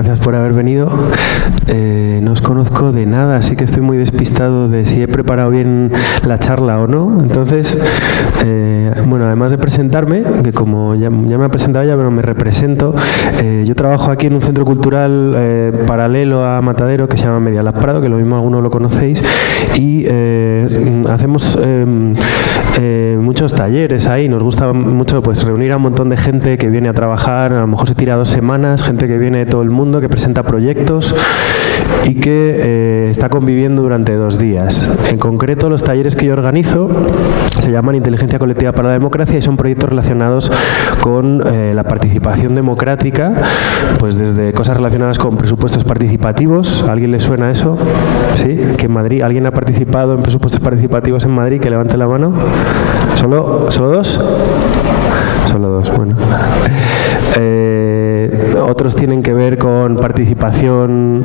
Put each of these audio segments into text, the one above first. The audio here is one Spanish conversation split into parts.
gracias por haber venido. No os conozco de nada, así que estoy muy despistado de si he preparado bien la charla o no. Entonces, bueno, además de presentarme, que como ya me ha presentado ya, pero me represento, yo trabajo aquí en un centro cultural paralelo a Matadero que se llama Medialab Prado, que lo mismo algunos lo conocéis, y hacemos muchos talleres ahí. Nos gusta mucho pues reunir a un montón de gente que viene a trabajar, a lo mejor se tira 2 semanas, gente que viene de todo el mundo, que presenta proyectos y que está conviviendo durante 2 días. En concreto, los talleres que yo organizo se llaman Inteligencia Colectiva para la Democracia y son proyectos relacionados con la participación democrática, pues desde cosas relacionadas con presupuestos participativos. ¿A alguien le suena eso? ¿Sí? Que en Madrid, ¿alguien ha participado en presupuestos participativos en Madrid? Que levante la mano. ¿Solo 2? Solo 2, bueno. Otros tienen que ver con participación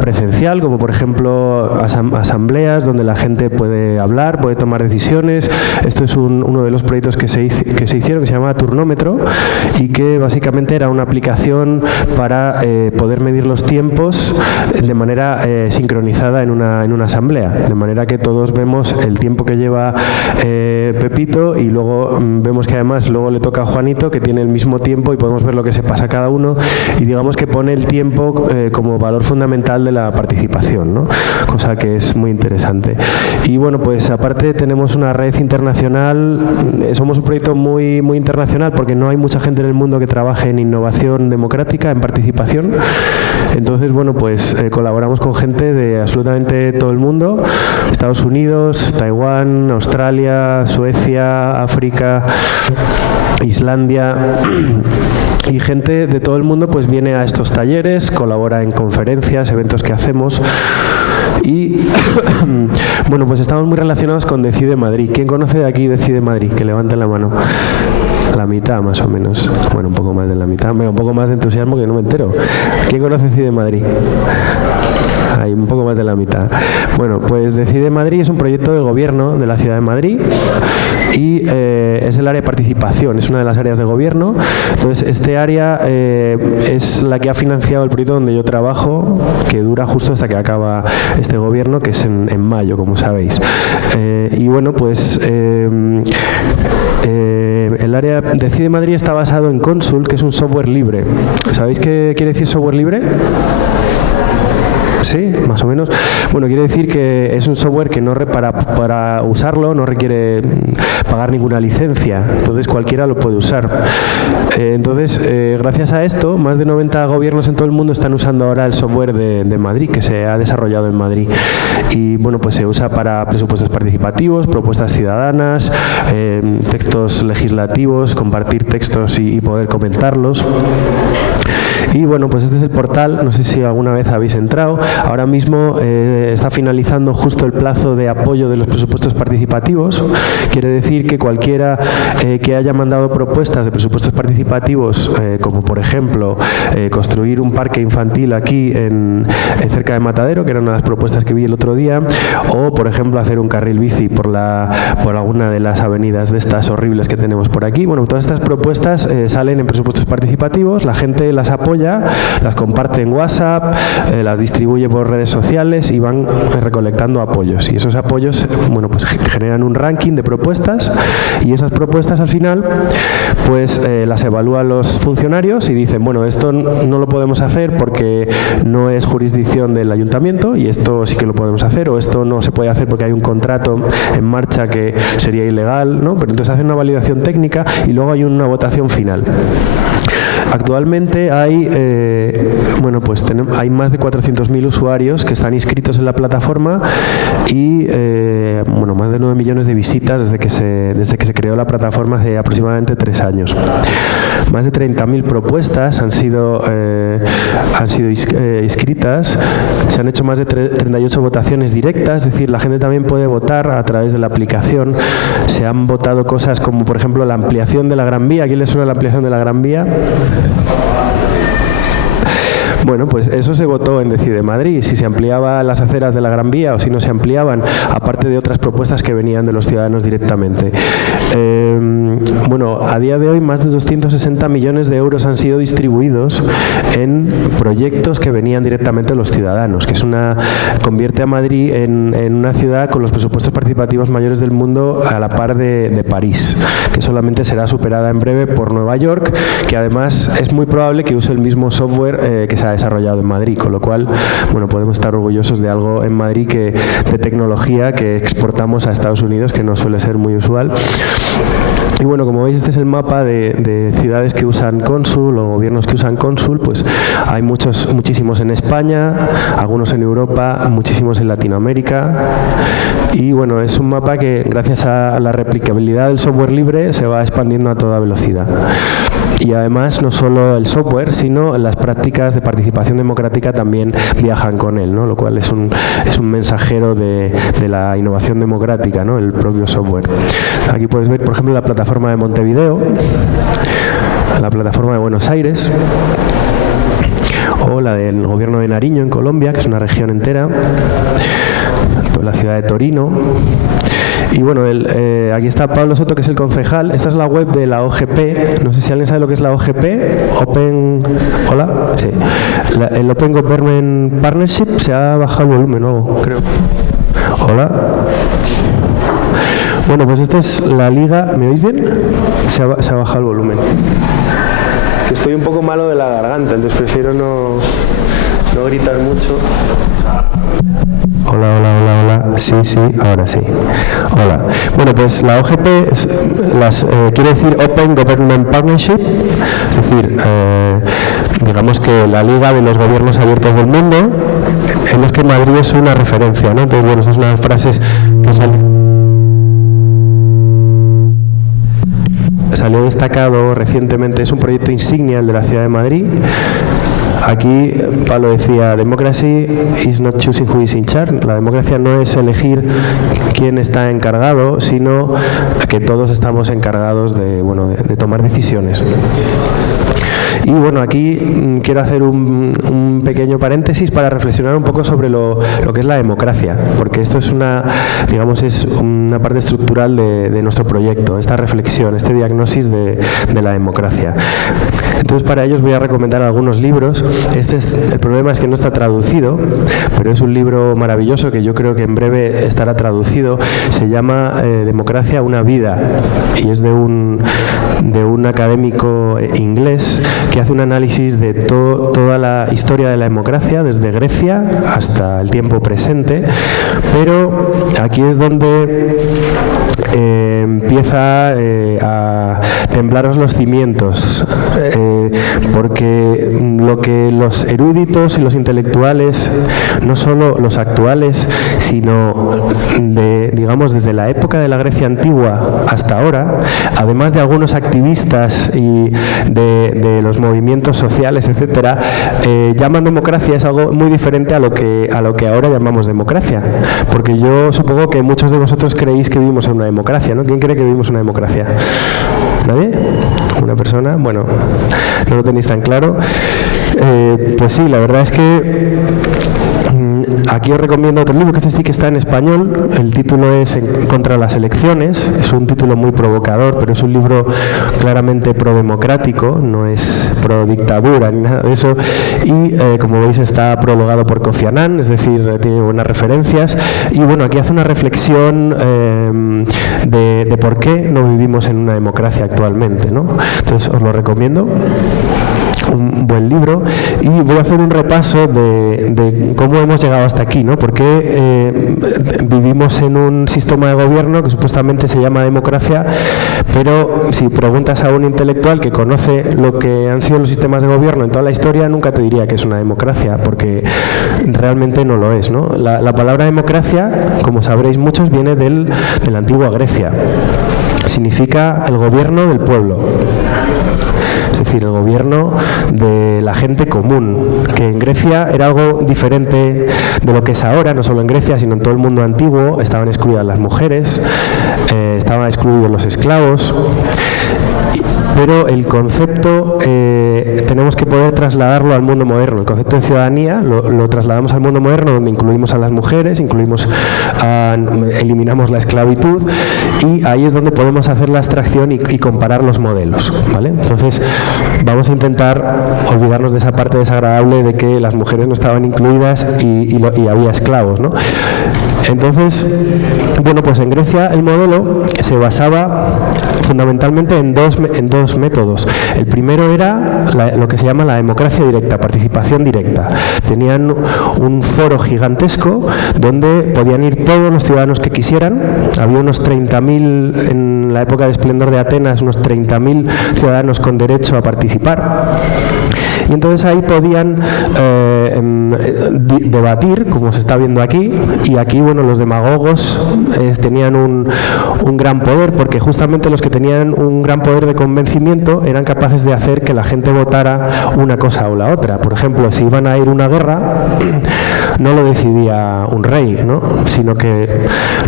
presencial, como por ejemplo asambleas donde la gente puede hablar, puede tomar decisiones. Esto es uno de los proyectos que se hicieron, que se llamaba Turnómetro, y que básicamente era una aplicación para poder medir los tiempos de manera sincronizada en una asamblea, de manera que todos vemos el tiempo que lleva Pepito y luego vemos que además luego le toca a Juanito, que tiene el mismo tiempo, y podemos ver lo que se pasa cada uno, y digamos que pone el tiempo como valor fundamental de la participación, ¿no? Cosa que es muy interesante. Y bueno, pues aparte tenemos una red internacional. Somos un proyecto muy internacional porque no hay mucha gente en el mundo que trabaje en innovación democrática, en participación. Entonces, bueno, pues colaboramos con gente de absolutamente todo el mundo: Estados Unidos, Taiwán, Australia, Suecia, África, Islandia, y gente de todo el mundo pues viene a estos talleres, colabora en conferencias, eventos que hacemos. Y bueno, pues estamos muy relacionados con Decide Madrid. ¿Quién conoce de aquí Decide Madrid? Que levanten la mano. La mitad más o menos. Bueno, un poco más de la mitad. Un poco más de entusiasmo que no me entero. ¿Quién conoce Decide Madrid? Hay un poco más de la mitad. Bueno, pues Decide Madrid es un proyecto del gobierno de la ciudad de Madrid y es el área de participación, es una de las áreas de gobierno. Entonces, este área es la que ha financiado el proyecto donde yo trabajo, que dura justo hasta que acaba este gobierno, que es en mayo, como sabéis. Y bueno, pues el área Decide Madrid está basado en Consul, que es un software libre. ¿Sabéis qué quiere decir software libre? Sí, más o menos. Bueno, quiere decir que es un software que no para usarlo no requiere pagar ninguna licencia, entonces cualquiera lo puede usar. Entonces, gracias a esto, más de 90 gobiernos en todo el mundo están usando ahora el software de Madrid, que se ha desarrollado en Madrid. Y bueno, pues se usa para presupuestos participativos, propuestas ciudadanas, textos legislativos, compartir textos y poder comentarlos. Y bueno, pues este es el portal, no sé si alguna vez habéis entrado. Ahora mismo está finalizando justo el plazo de apoyo de los presupuestos participativos. Quiere decir que cualquiera que haya mandado propuestas de presupuestos participativos, como por ejemplo construir un parque infantil aquí cerca de Matadero, que era una de las propuestas que vi el otro día, o por ejemplo hacer un carril bici por alguna de las avenidas de estas horribles que tenemos por aquí. Bueno, todas estas propuestas salen en presupuestos participativos, la gente las apoya, las comparte en WhatsApp, las distribuye por redes sociales y van recolectando apoyos. Y esos apoyos, bueno, pues generan un ranking de propuestas, y esas propuestas al final pues las evalúan los funcionarios y dicen, bueno, esto no lo podemos hacer porque no es jurisdicción del ayuntamiento y esto sí que lo podemos hacer, o esto no se puede hacer porque hay un contrato en marcha que sería ilegal, ¿no? Pero entonces hacen una validación técnica y luego hay una votación final. Actualmente hay hay más de 400.000 usuarios que están inscritos en la plataforma y más de 9 millones de visitas desde que se creó la plataforma hace aproximadamente 3 años. Más de 30.000 propuestas han sido inscritas. Se han hecho más de 38 votaciones directas, es decir, la gente también puede votar a través de la aplicación. Se han votado cosas como, por ejemplo, la ampliación de la Gran Vía. ¿A quién le suena la ampliación de la Gran Vía? Bueno, pues eso se votó en Decide Madrid, si se ampliaban las aceras de la Gran Vía o si no se ampliaban, aparte de otras propuestas que venían de los ciudadanos directamente. Bueno, a día de hoy más de 260 millones de euros han sido distribuidos en proyectos que venían directamente de los ciudadanos, que convierte a Madrid en una ciudad con los presupuestos participativos mayores del mundo, a la par de París, que solamente será superada en breve por Nueva York, que además es muy probable que use el mismo software que se ha desarrollado en Madrid, con lo cual, bueno, podemos estar orgullosos de algo en Madrid de tecnología que exportamos a Estados Unidos, que no suele ser muy usual. Y bueno, como veis, este es el mapa de ciudades que usan Cónsul o gobiernos que usan Cónsul. Pues hay muchísimos en España, algunos en Europa, muchísimos en Latinoamérica. Y bueno, es un mapa que gracias a la replicabilidad del software libre se va expandiendo a toda velocidad. Y además no solo el software, sino las prácticas de participación democrática también viajan con él, ¿no? Lo cual es un mensajero de la innovación democrática, ¿no? El propio software. Aquí puedes ver, por ejemplo, la plataforma de Montevideo, la plataforma de Buenos Aires, o la del gobierno de Nariño en Colombia, que es una región entera, la ciudad de Torino. Y bueno, aquí está Pablo Soto, que es el concejal. Esta es la web de la OGP. No sé si alguien sabe lo que es la OGP. ¿Hola? Sí. El Open Government Partnership. Se ha bajado el volumen, ¿no? Creo. Hola. Bueno, pues esta es la liga. ¿Me oís bien? Se ha bajado el volumen. Estoy un poco malo de la garganta, entonces prefiero no gritar mucho. Hola. Sí, ahora sí. Hola. Bueno, pues la OGP quiere decir Open Government Partnership, es decir, digamos que la liga de los gobiernos abiertos del mundo, en los que Madrid es una referencia, ¿no? Entonces, bueno, estas son las frases que salió destacado recientemente. Es un proyecto insignia, el de la ciudad de Madrid. Aquí Pablo decía, democracy is not choosing who is in charge. La democracia no es elegir quién está encargado, sino que todos estamos encargados de tomar decisiones. Y bueno, aquí quiero hacer un pequeño paréntesis para reflexionar un poco sobre lo que es la democracia, porque esto es una parte estructural de nuestro proyecto, esta reflexión, este diagnóstico de la democracia. Entonces, para ello os voy a recomendar algunos libros. El problema es que no está traducido, pero es un libro maravilloso que yo creo que en breve estará traducido. Se llama Democracia, una vida, y es de un académico inglés que hace un análisis de toda la historia de la democracia, desde Grecia hasta el tiempo presente, pero aquí es donde empieza a temblaros los cimientos, porque lo que los eruditos y los intelectuales, no solo los actuales, sino desde la época de la Grecia antigua hasta ahora, además de algunos activistas y de los movimientos sociales, etcétera, llaman democracia es algo muy diferente a lo que ahora llamamos democracia, porque yo supongo que muchos de vosotros creéis que vivimos en una democracia, ¿no? ¿Quién cree que vivimos en una democracia? ¿Nadie? ¿Una persona? Bueno, no lo tenéis tan claro. Pues sí, la verdad es que aquí os recomiendo otro libro, que este sí que está en español. El título es Contra las elecciones. Es un título muy provocador, pero es un libro claramente prodemocrático, no es pro-dictadura ni nada de eso. Y como veis, está prologado por Kofi Annan, es decir, tiene buenas referencias. Y bueno, aquí hace una reflexión de por qué no vivimos en una democracia actualmente, ¿no? Entonces os lo recomiendo. Un buen libro, y voy a hacer un repaso de cómo hemos llegado hasta aquí, ¿no? Porque vivimos en un sistema de gobierno que supuestamente se llama democracia, pero si preguntas a un intelectual que conoce lo que han sido los sistemas de gobierno en toda la historia, nunca te diría que es una democracia, porque realmente no lo es, ¿no? La palabra democracia, como sabréis muchos, viene de la antigua Grecia. Significa el gobierno del pueblo. Es decir, el gobierno de la gente común, que en Grecia era algo diferente de lo que es ahora, no solo en Grecia, sino en todo el mundo antiguo. Estaban excluidas las mujeres, estaban excluidos los esclavos, pero el concepto tenemos que poder trasladarlo al mundo moderno. El concepto de ciudadanía lo trasladamos al mundo moderno, donde incluimos a las mujeres, eliminamos la esclavitud, y ahí es donde podemos hacer la abstracción y comparar los modelos, ¿vale? Entonces, vamos a intentar olvidarnos de esa parte desagradable de que las mujeres no estaban incluidas y había esclavos, ¿no? Entonces, bueno, pues en Grecia el modelo se basaba fundamentalmente en dos métodos. El primero era lo que se llama la democracia directa, participación directa. Tenían un foro gigantesco donde podían ir todos los ciudadanos que quisieran. Había unos 30.000, en la época de esplendor de Atenas, unos 30.000 ciudadanos con derecho a participar. Y entonces ahí podían debatir, como se está viendo aquí, y aquí, bueno, los demagogos tenían un gran poder, porque justamente los que tenían un gran poder de convencimiento eran capaces de hacer que la gente votara una cosa o la otra. Por ejemplo, si iban a ir a una guerra, no lo decidía un rey, ¿no?, sino que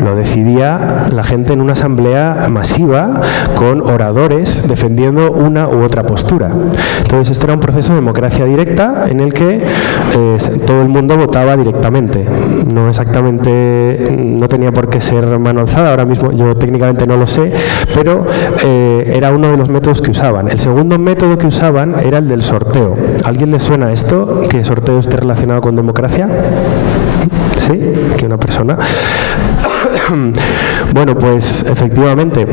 lo decidía la gente en una asamblea masiva con oradores defendiendo una u otra postura. Entonces, este era un proceso de democracia directa en el que todo el mundo votaba directamente. No exactamente, no tenía por qué ser mano alzada, ahora mismo yo técnicamente no lo sé, pero era uno de los métodos que usaban. El segundo método que usaban era el del sorteo. ¿A alguien le suena esto, que sorteo esté relacionado con democracia? ¿Sí? ¿Que una persona? Bueno, pues efectivamente,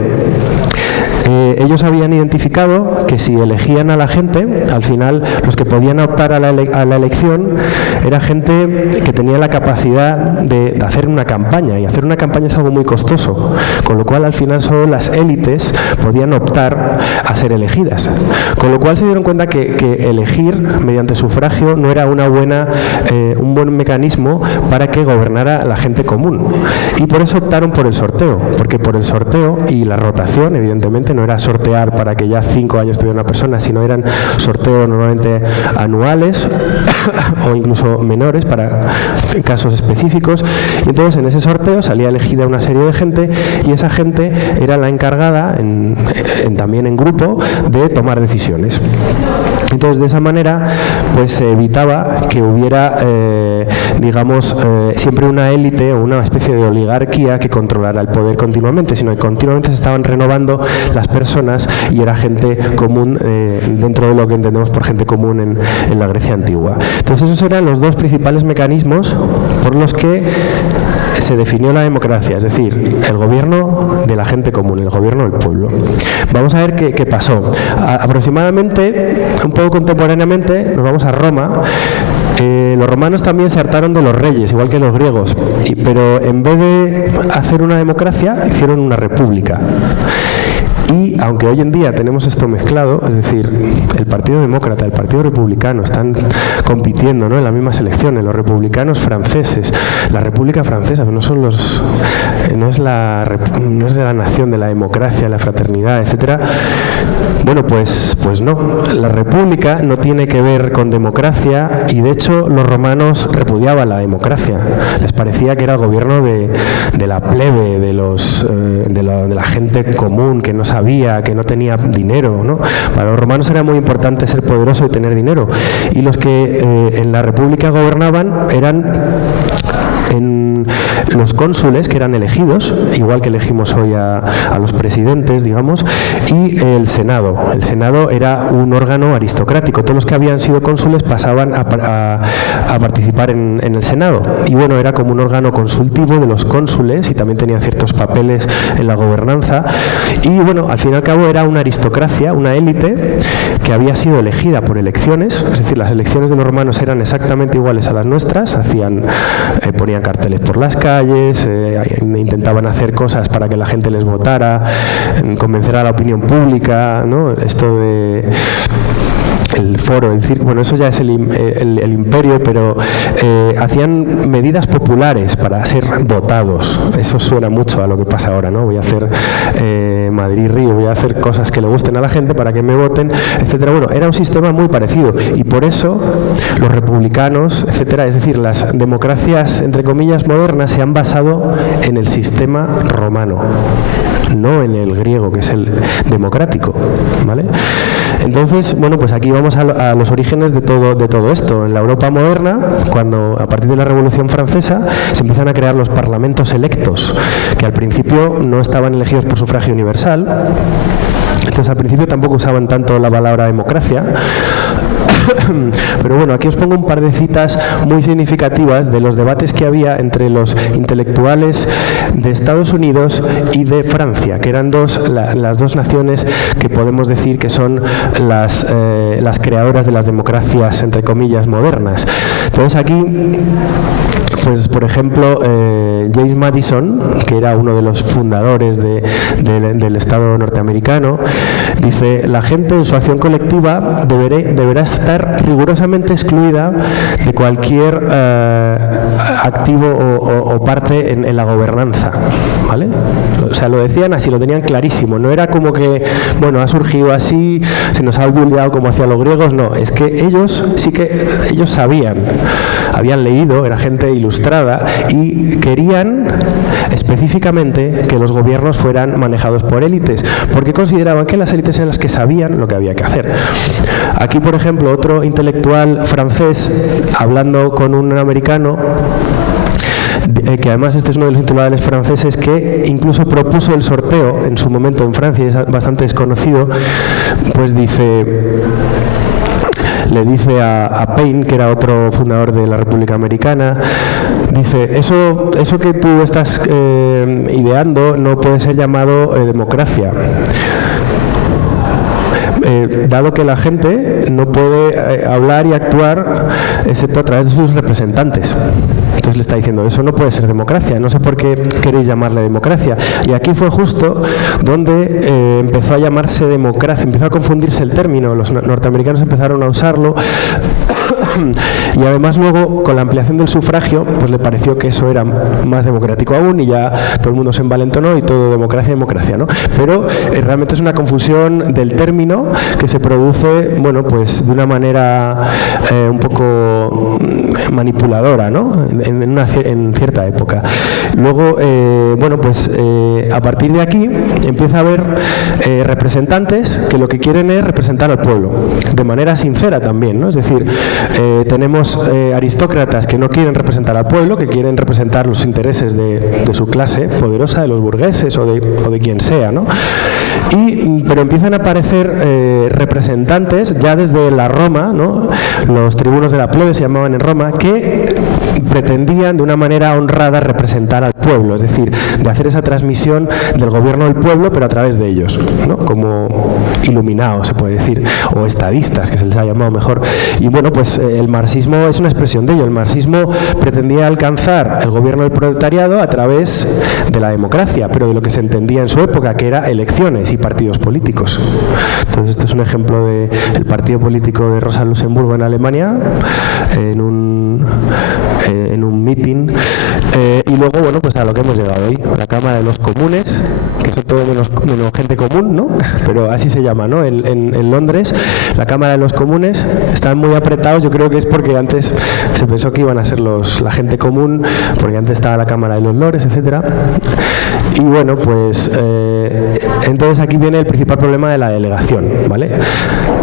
ellos habían identificado que si elegían a la gente, al final los que podían optar a la elección era gente que tenía la capacidad de hacer una campaña, y hacer una campaña es algo muy costoso, con lo cual al final solo las élites podían optar a ser elegidas. Con lo cual se dieron cuenta que elegir mediante sufragio no era un buen mecanismo para que gobernara la gente común. Y por eso optaron por el sorteo, porque por el sorteo y la rotación, evidentemente, no era sortear para que ya 5 años tuviera una persona, sino eran sorteos normalmente anuales o incluso menores para casos específicos. Y entonces en ese sorteo salía elegida una serie de gente, y esa gente era la encargada, también en grupo, de tomar decisiones. Entonces, de esa manera, pues se evitaba que hubiera, siempre una élite o una especie de oligarquía que controlara el poder continuamente, sino que continuamente se estaban renovando las personas y era gente común, dentro de lo que entendemos por gente común en la Grecia antigua. Entonces, esos eran los dos principales mecanismos por los que se definió la democracia, es decir, el gobierno de la gente común, el gobierno del pueblo. Vamos a ver qué pasó. Aproximadamente, un poco contemporáneamente, nos vamos a Roma. Los romanos también se hartaron de los reyes, igual que los griegos, pero en vez de hacer una democracia, hicieron una república. Y aunque hoy en día tenemos esto mezclado, es decir, el Partido Demócrata, el Partido Republicano están compitiendo, ¿no?, en las mismas elecciones, los republicanos franceses, la República Francesa, no es la nación de la democracia, la fraternidad, etcétera. Bueno, pues no. La república no tiene que ver con democracia, y de hecho los romanos repudiaban la democracia. Les parecía que era el gobierno de la plebe, de la gente común que no sabía, que no tenía dinero, ¿no? Para los romanos era muy importante ser poderoso y tener dinero. Y los que en la república gobernaban eran los cónsules, que eran elegidos, igual que elegimos hoy a los presidentes, digamos, y el Senado. El Senado era un órgano aristocrático. Todos los que habían sido cónsules pasaban a participar en el Senado. Y bueno, era como un órgano consultivo de los cónsules, y también tenía ciertos papeles en la gobernanza. Y bueno, al fin y al cabo era una aristocracia, una élite que había sido elegida por elecciones, es decir, las elecciones de los romanos eran exactamente iguales a las nuestras, ponían carteles por las calles, intentaban hacer cosas para que la gente les votara, convencer a la opinión pública, ¿no? Esto de el foro, el circo, bueno, eso ya es el imperio, pero hacían medidas populares para ser votados. Eso suena mucho a lo que pasa ahora, ¿no? Voy a hacer Madrid-Río, voy a hacer cosas que le gusten a la gente para que me voten, etcétera. Bueno, era un sistema muy parecido, y por eso los republicanos, etcétera, es decir, las democracias, entre comillas, modernas, se han basado en el sistema romano, no en el griego, que es el democrático, ¿vale? Entonces, bueno, pues aquí vamos a los orígenes de todo esto. En la Europa moderna, cuando a partir de la Revolución Francesa se empiezan a crear los parlamentos electos, que al principio no estaban elegidos por sufragio universal. Entonces, al principio tampoco usaban tanto la palabra democracia. Pero bueno, aquí os pongo un par de citas muy significativas de los debates que había entre los intelectuales de Estados Unidos y de Francia, que eran las dos naciones que podemos decir que son las creadoras de las democracias, entre comillas, modernas. Entonces aquí, pues por ejemplo, James Madison, que era uno de los fundadores del Estado norteamericano, dice: la gente en su acción colectiva deberá estar rigurosamente excluida de cualquier activo o parte en la gobernanza, ¿vale? O sea, lo decían así, lo tenían clarísimo. No era como que, bueno, ha surgido así, se nos ha olvidado como hacían los griegos. No, es que ellos sabían, habían leído, era gente ilustrada y querían específicamente que los gobiernos fueran manejados por élites, porque consideraban que las élites eran las que sabían lo que había que hacer. Aquí, por ejemplo, otro intelectual francés, hablando con un americano, que además este es uno de los intelectuales franceses que incluso propuso el sorteo en su momento en Francia, es bastante desconocido, pues le dice a Paine, que era otro fundador de la República Americana, dice: eso que tú estás ideando no puede ser llamado democracia. Dado que la gente no puede hablar y actuar excepto a través de sus representantes. Entonces le está diciendo: eso no puede ser democracia, no sé por qué queréis llamarle democracia. Y aquí fue justo donde empezó a llamarse democracia, empezó a confundirse el término, los norteamericanos empezaron a usarlo y además luego con la ampliación del sufragio pues le pareció que eso era más democrático aún y ya todo el mundo se envalentonó y todo democracia, ¿no? Pero realmente es una confusión del término que se produce, bueno, pues de una manera un poco manipuladora, ¿no? En cierta época. Luego, bueno, pues a partir de aquí empieza a haber representantes que lo que quieren es representar al pueblo, de manera sincera también, ¿no? Es decir, tenemos aristócratas que no quieren representar al pueblo, que quieren representar los intereses de su clase poderosa, de los burgueses o de quien sea, ¿no? Pero empiezan a aparecer representantes ya desde la Roma, ¿no? Los tribunos de la plebe se llamaban en Roma, que pretendían de una manera honrada representar al pueblo, es decir, de hacer esa transmisión del gobierno del pueblo, pero a través de ellos, ¿no? Como iluminados, se puede decir, o estadistas, que se les ha llamado mejor. Y bueno, pues el marxismo es una expresión de ello. El marxismo pretendía alcanzar el gobierno del proletariado a través de la democracia, pero de lo que se entendía en su época, que era elecciones y partidos políticos. Entonces, este es un ejemplo del partido político de Rosa Luxemburgo en Alemania, en un meeting. Y luego, bueno, pues a lo que hemos llegado hoy, la Cámara de los Comunes, que son todo menos gente común, ¿no? Pero así se llama, ¿no? En Londres, la Cámara de los Comunes, están muy apretados. Yo creo que es porque antes se pensó que iban a ser la gente común, porque antes estaba la Cámara de los Lores, etcétera. Y bueno, pues entonces aquí viene el principal problema de la delegación, ¿vale?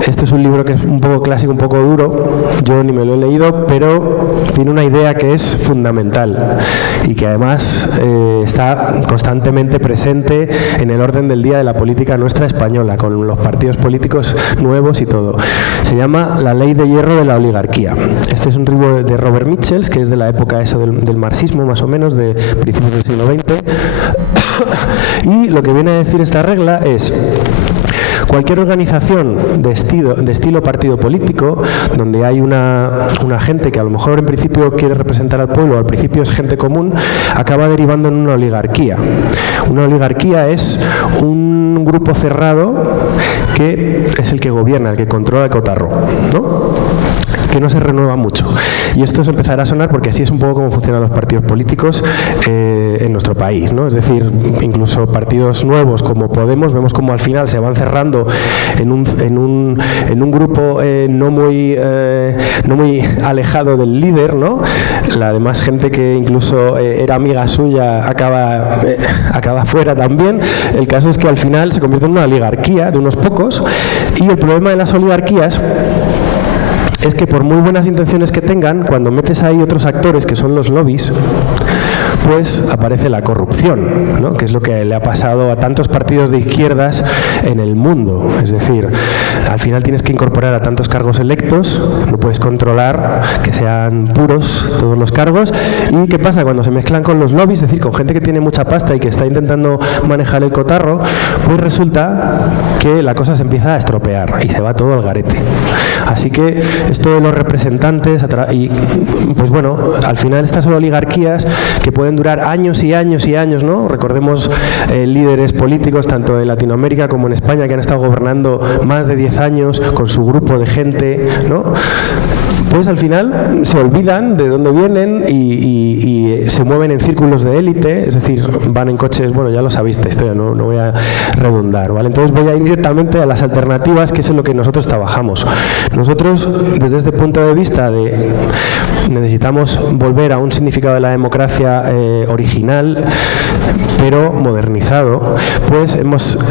Este es un libro que es un poco clásico, un poco duro, yo ni me lo he leído, pero tiene una idea que es fundamental y que además está constantemente presente en el orden del día de la política nuestra española, con los partidos políticos nuevos y todo. Se llama La Ley de Hierro de la Oligarquía. Este es un libro de Robert Michels, que es de la época eso del marxismo, más o menos, de principios del siglo XX. Y lo que viene a decir esta regla es: cualquier organización de estilo partido político, donde hay una gente que a lo mejor en principio quiere representar al pueblo, al principio es gente común, acaba derivando en una oligarquía. Una oligarquía es un grupo cerrado que es el que gobierna, el que controla el cotarro, ¿no? que no se renueva mucho. Y esto se empezará a sonar porque así es un poco como funcionan los partidos políticos en nuestro país, ¿no? Es decir, incluso partidos nuevos como Podemos, vemos como al final se van cerrando en un grupo no muy alejado del líder, ¿no? La demás gente que incluso era amiga suya acaba fuera también. El caso es que al final se convierte en una oligarquía de unos pocos, y el problema de las oligarquías es que por muy buenas intenciones que tengan, cuando metes ahí otros actores que son los lobbies, pues aparece la corrupción, ¿no? Que es lo que le ha pasado a tantos partidos de izquierdas en el mundo. Es decir, al final tienes que incorporar a tantos cargos electos, no puedes controlar que sean puros todos los cargos. ¿Y qué pasa cuando se mezclan con los lobbies? Es decir, con gente que tiene mucha pasta y que está intentando manejar el cotarro, pues resulta que la cosa se empieza a estropear y se va todo al garete. Así que esto de los representantes, y pues bueno, al final estas son oligarquías que pueden durar años y años y años, ¿no? Recordemos líderes políticos tanto en Latinoamérica como en España que han estado gobernando más de 10 años con su grupo de gente, ¿no? Pues al final se olvidan de dónde vienen y se mueven en círculos de élite, es decir, van en coches, bueno, ya lo sabéis esta historia, no voy a redundar, ¿vale? Entonces voy a ir directamente a las alternativas, que es en lo que nosotros trabajamos. Nosotros, desde este punto de vista de necesitamos volver a un significado de la democracia original, pero modernizado, pues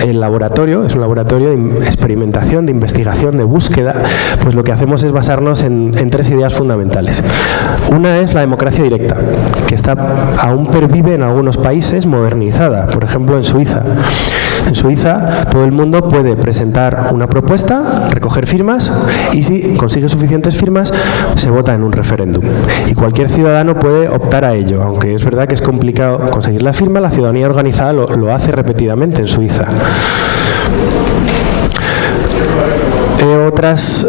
el laboratorio, es un laboratorio de experimentación, de investigación, de búsqueda, pues lo que hacemos es basarnos en tres ideas fundamentales. Una es la democracia directa, que aún pervive en algunos países, modernizada, por ejemplo en Suiza. En Suiza todo el mundo puede presentar una propuesta, recoger firmas, y si consigue suficientes firmas se vota en un referéndum. Y cualquier ciudadano puede optar a ello, aunque es verdad que es complicado conseguir la firma. La ciudadanía organizada lo hace repetidamente en Suiza. Otras,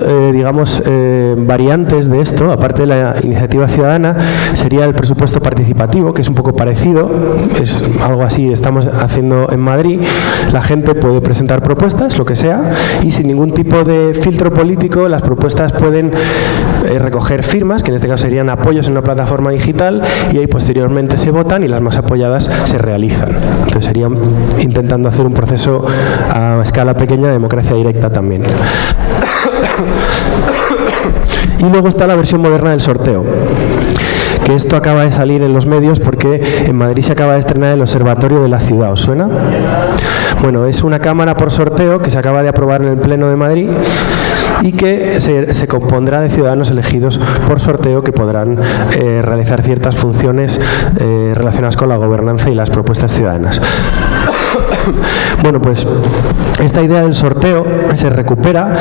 variantes de esto, aparte de la iniciativa ciudadana, sería el presupuesto participativo, que es un poco parecido, es algo así, estamos haciendo en Madrid. La gente puede presentar propuestas, lo que sea, y sin ningún tipo de filtro político, las propuestas pueden recoger firmas, que en este caso serían apoyos en una plataforma digital, y ahí posteriormente se votan y las más apoyadas se realizan. Entonces serían intentando hacer un proceso a escala pequeña de democracia directa también. Y luego está la versión moderna del sorteo, que esto acaba de salir en los medios porque en Madrid se acaba de estrenar el Observatorio de la Ciudad. ¿Os suena? Bueno, es una cámara por sorteo que se acaba de aprobar en el Pleno de Madrid y que se compondrá de ciudadanos elegidos por sorteo que podrán realizar ciertas funciones relacionadas con la gobernanza y las propuestas ciudadanas. Bueno, pues esta idea del sorteo se recupera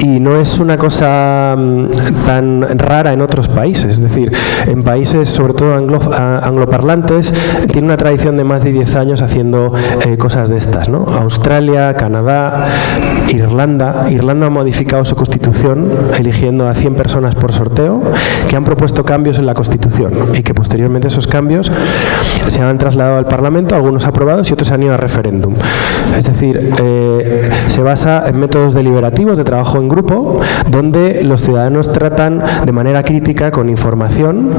y no es una cosa tan rara en otros países. Es decir, en países sobre todo angloparlantes tiene una tradición de más de 10 años haciendo cosas de estas, ¿no? Australia, Canadá, Irlanda. Irlanda ha modificado su constitución eligiendo a 100 personas por sorteo que han propuesto cambios en la constitución y que posteriormente esos cambios se han trasladado al Parlamento, algunos aprobados y otros han ido a referéndum. Es decir, se basa en métodos deliberativos de trabajo en grupo, donde los ciudadanos tratan de manera crítica con información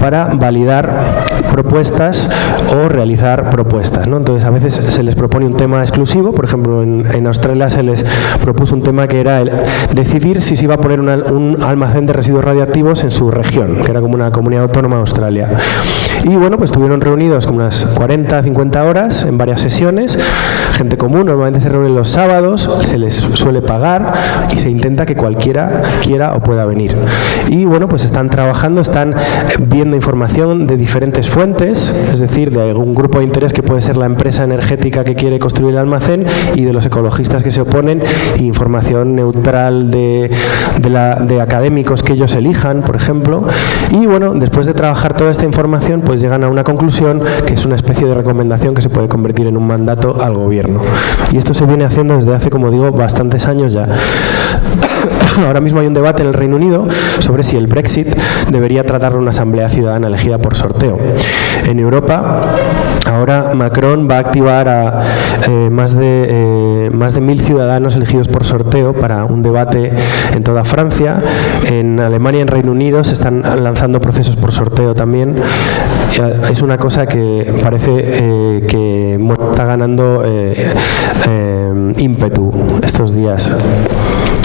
para validar propuestas o realizar propuestas, ¿no? Entonces a veces se les propone un tema exclusivo. Por ejemplo, en Australia se les propuso un tema que era decidir si se iba a poner un almacén de residuos radioactivos en su región, que era como una comunidad autónoma de Australia. Y bueno, pues estuvieron reunidos como unas 40, 50 horas en varias sesiones. Gente común, normalmente se reúnen los sábados, se les suele pagar y se intenta que cualquiera quiera o pueda venir. Y bueno, pues están trabajando, están viendo información de diferentes fuentes, es decir, de algún grupo de interés que puede ser la empresa energética que quiere construir el almacén y de los ecologistas que se oponen, y información neutral de académicos que ellos elijan, por ejemplo. Y bueno, después de trabajar toda esta información, pues llegan a una conclusión que es una especie de recomendación que se puede convertir en un mandato al gobierno. Y esto se viene haciendo desde hace, como digo, bastantes años ya. ahora mismo hay un debate en el Reino Unido sobre si el Brexit debería tratar una asamblea ciudadana elegida por sorteo. En Europa, ahora Macron va a activar a más de 1.000 ciudadanos elegidos por sorteo para un debate en toda Francia. En Alemania y en Reino Unido se están lanzando procesos por sorteo también. Es una cosa que parece que está ganando ímpetu estos días.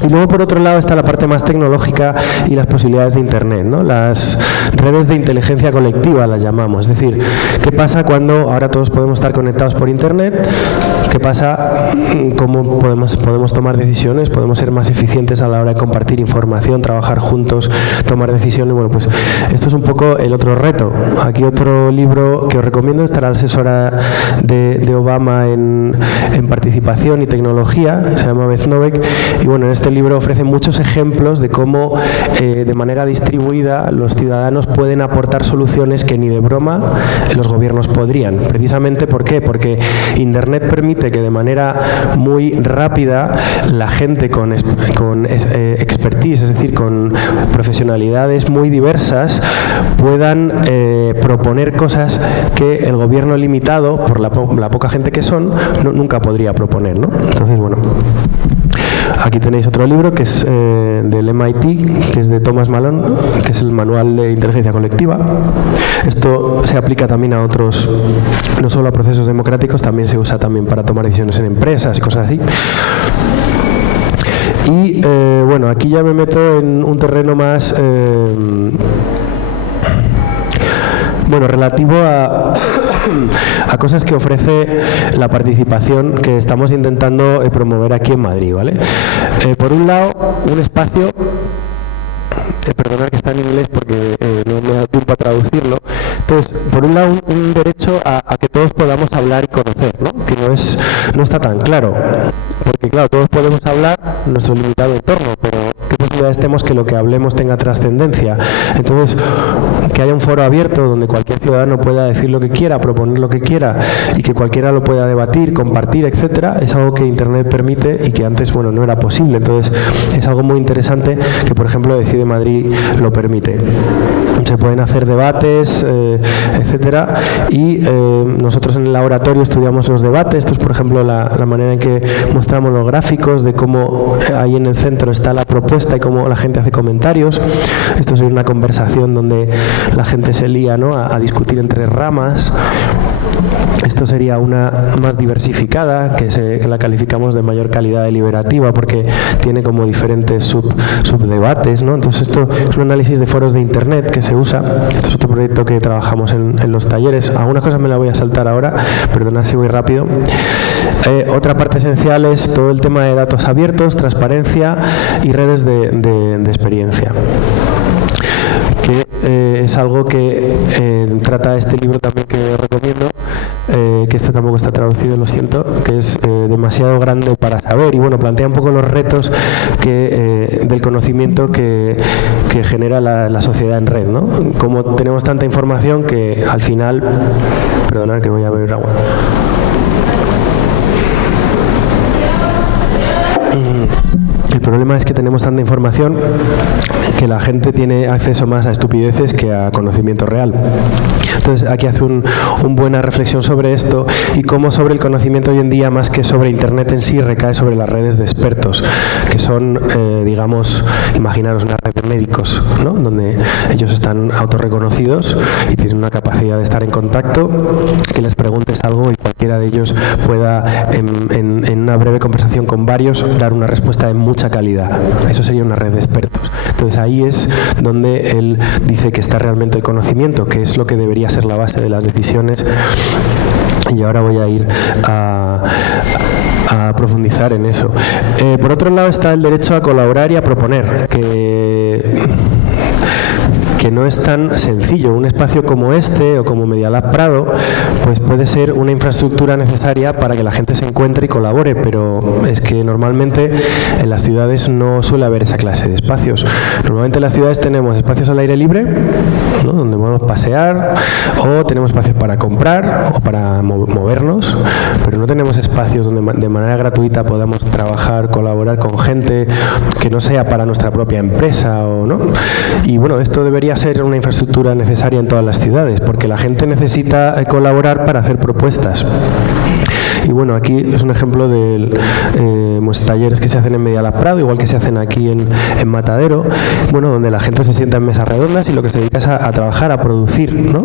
Y luego, por otro lado, está la parte más tecnológica y las posibilidades de Internet, ¿no? Las redes de inteligencia colectiva las llamamos. Es decir, ¿qué pasa cuando ahora todos podemos estar conectados por Internet? ¿Qué pasa? ¿Cómo podemos tomar decisiones? ¿Podemos ser más eficientes a la hora de compartir información, trabajar juntos, tomar decisiones? Bueno, pues esto es un poco el otro reto. Aquí otro libro que os recomiendo, está la asesora de Obama en participación y tecnología, se llama Beth Novak, y bueno, en este libro ofrece muchos ejemplos de cómo de manera distribuida los ciudadanos pueden aportar soluciones que ni de broma los gobiernos podrían. Precisamente, ¿por qué? Porque Internet permite que de manera muy rápida la gente con expertise, es decir, con profesionalidades muy diversas, puedan proponer cosas que el gobierno limitado, por la poca gente que son, nunca podría proponer, ¿no? Entonces, bueno, aquí tenéis otro libro que es del MIT, que es de Thomas Malone, que es el Manual de Inteligencia Colectiva. Esto se aplica también a otros, no solo a procesos democráticos, también se usa también para tomar decisiones en empresas y cosas así. Y bueno, aquí ya me meto en un terreno más bueno, relativo a cosas que ofrece la participación que estamos intentando promover aquí en Madrid, ¿vale? Por un lado, un espacio, perdonad que está en inglés porque no me da tiempo a traducirlo. Entonces, por un lado, un derecho a que todos podamos hablar y conocer, ¿no? Que no está tan claro, porque claro, todos podemos hablar en nuestro limitado entorno, pero ¿qué posibilidades tenemos que lo que hablemos tenga trascendencia? Entonces, que haya un foro abierto donde cualquier ciudadano pueda decir lo que quiera, proponer lo que quiera y que cualquiera lo pueda debatir, compartir, etcétera, es algo que Internet permite y que antes, bueno, no era posible. Entonces, es algo muy interesante que, por ejemplo, Decide Madrid lo permite. Se pueden hacer debates, etcétera, y nosotros en el laboratorio estudiamos los debates. Esto es, por ejemplo, la manera en que mostramos los gráficos de cómo ahí en el centro está la propuesta y cómo la gente hace comentarios. Esto es una conversación donde la gente se lía, ¿no?, a discutir entre ramas. Esto sería una más diversificada, que la calificamos de mayor calidad deliberativa porque tiene como diferentes subdebates, ¿no? Entonces esto es un análisis de foros de Internet que se usa. Este es otro proyecto que trabajamos en los talleres. Algunas cosas me las voy a saltar ahora, perdonad si voy rápido. Otra parte esencial es todo el tema de datos abiertos, transparencia y redes de experiencia, que es algo que trata este libro también que os recomiendo, que este tampoco está traducido, lo siento, que es demasiado grande para saber, y bueno, plantea un poco los retos del conocimiento que genera la sociedad en red, ¿no? Como tenemos tanta información que al final, perdonad que voy a beber agua. El problema es que tenemos tanta información que la gente tiene acceso más a estupideces que a conocimiento real. Entonces, aquí hace una buena reflexión sobre esto y cómo sobre el conocimiento hoy en día, más que sobre Internet en sí, recae sobre las redes de expertos, que son, digamos, imaginaros una red de médicos, ¿no?, donde ellos están autorreconocidos y tienen una capacidad de estar en contacto, que les preguntes algo y cualquiera de ellos pueda, en una breve conversación con varios, dar una respuesta de mucha calidad. Eso sería una red de expertos. Entonces, ahí es donde él dice que está realmente el conocimiento, que es lo que debería ser la base de las decisiones. Y ahora voy a ir a profundizar en eso. Por otro lado está el derecho a colaborar y a proponer, que que no es tan sencillo. Un espacio como este o como Medialab Prado pues puede ser una infraestructura necesaria para que la gente se encuentre y colabore, pero es que normalmente en las ciudades no suele haber esa clase de espacios. Normalmente en las ciudades tenemos espacios al aire libre, ¿no?, donde podemos pasear, o tenemos espacios para comprar o para movernos, pero no tenemos espacios donde de manera gratuita podamos trabajar, colaborar con gente que no sea para nuestra propia empresa, o no. Y bueno, esto debería ser una infraestructura necesaria en todas las ciudades, porque la gente necesita colaborar para hacer propuestas. Y bueno, aquí es un ejemplo de talleres que se hacen en Medialab Prado, igual que se hacen aquí en Matadero, bueno, donde la gente se sienta en mesas redondas y lo que se dedica es a trabajar, a producir, ¿no?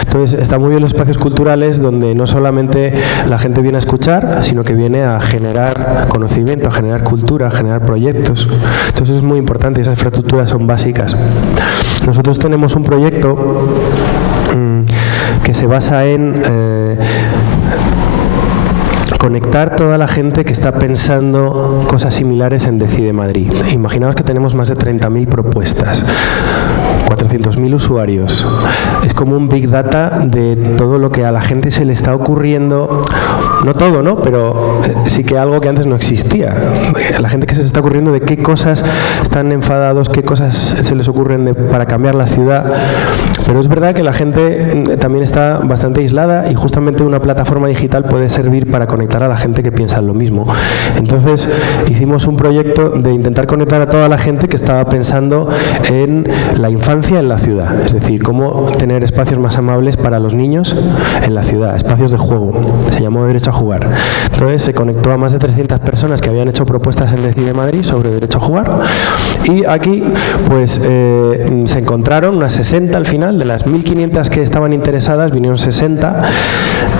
Entonces, está muy bien los espacios culturales donde no solamente la gente viene a escuchar, sino que viene a generar conocimiento, a generar cultura, a generar proyectos. Entonces, es muy importante y esas infraestructuras son básicas. Nosotros tenemos un proyecto que se basa en conectar toda la gente que está pensando cosas similares en Decide Madrid. Imaginaos que tenemos más de 30.000 propuestas, 400.000 usuarios. Es como un big data de todo lo que a la gente se le está ocurriendo, no todo, ¿no?, pero sí que algo que antes no existía. La gente que se está ocurriendo de qué cosas están enfadados, qué cosas se les ocurren para cambiar la ciudad. Pero es verdad que la gente también está bastante aislada y justamente una plataforma digital puede servir para conectar a la gente que piensa lo mismo. Entonces hicimos un proyecto de intentar conectar a toda la gente que estaba pensando en la infancia en la ciudad, es decir, cómo tener espacios más amables para los niños en la ciudad, espacios de juego. Se llamó Derecho a Jugar. Entonces se conectó a más de 300 personas que habían hecho propuestas en Decide Madrid sobre derecho a jugar, y aquí pues se encontraron unas 60 al final. De las 1.500 que estaban interesadas vinieron 60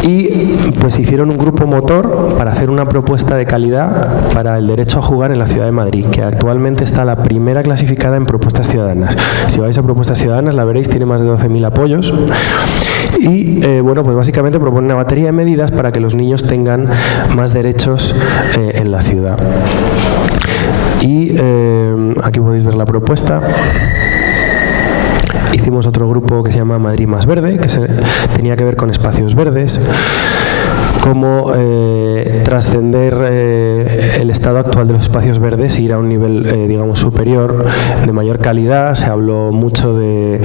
y pues hicieron un grupo motor para hacer una propuesta de calidad para el derecho a jugar en la ciudad de Madrid, que actualmente está la primera clasificada en propuestas ciudadanas. Si vais a propuestas ciudadanas la veréis, tiene más de 12.000 apoyos y bueno, pues básicamente propone una batería de medidas para que los niños tengan más derechos en la ciudad. Y aquí podéis ver la propuesta. Hicimos otro grupo que se llama Madrid Más Verde, que tenía que ver con espacios verdes, cómo trascender el estado actual de los espacios verdes e ir a un nivel, digamos, superior, de mayor calidad. Se habló mucho de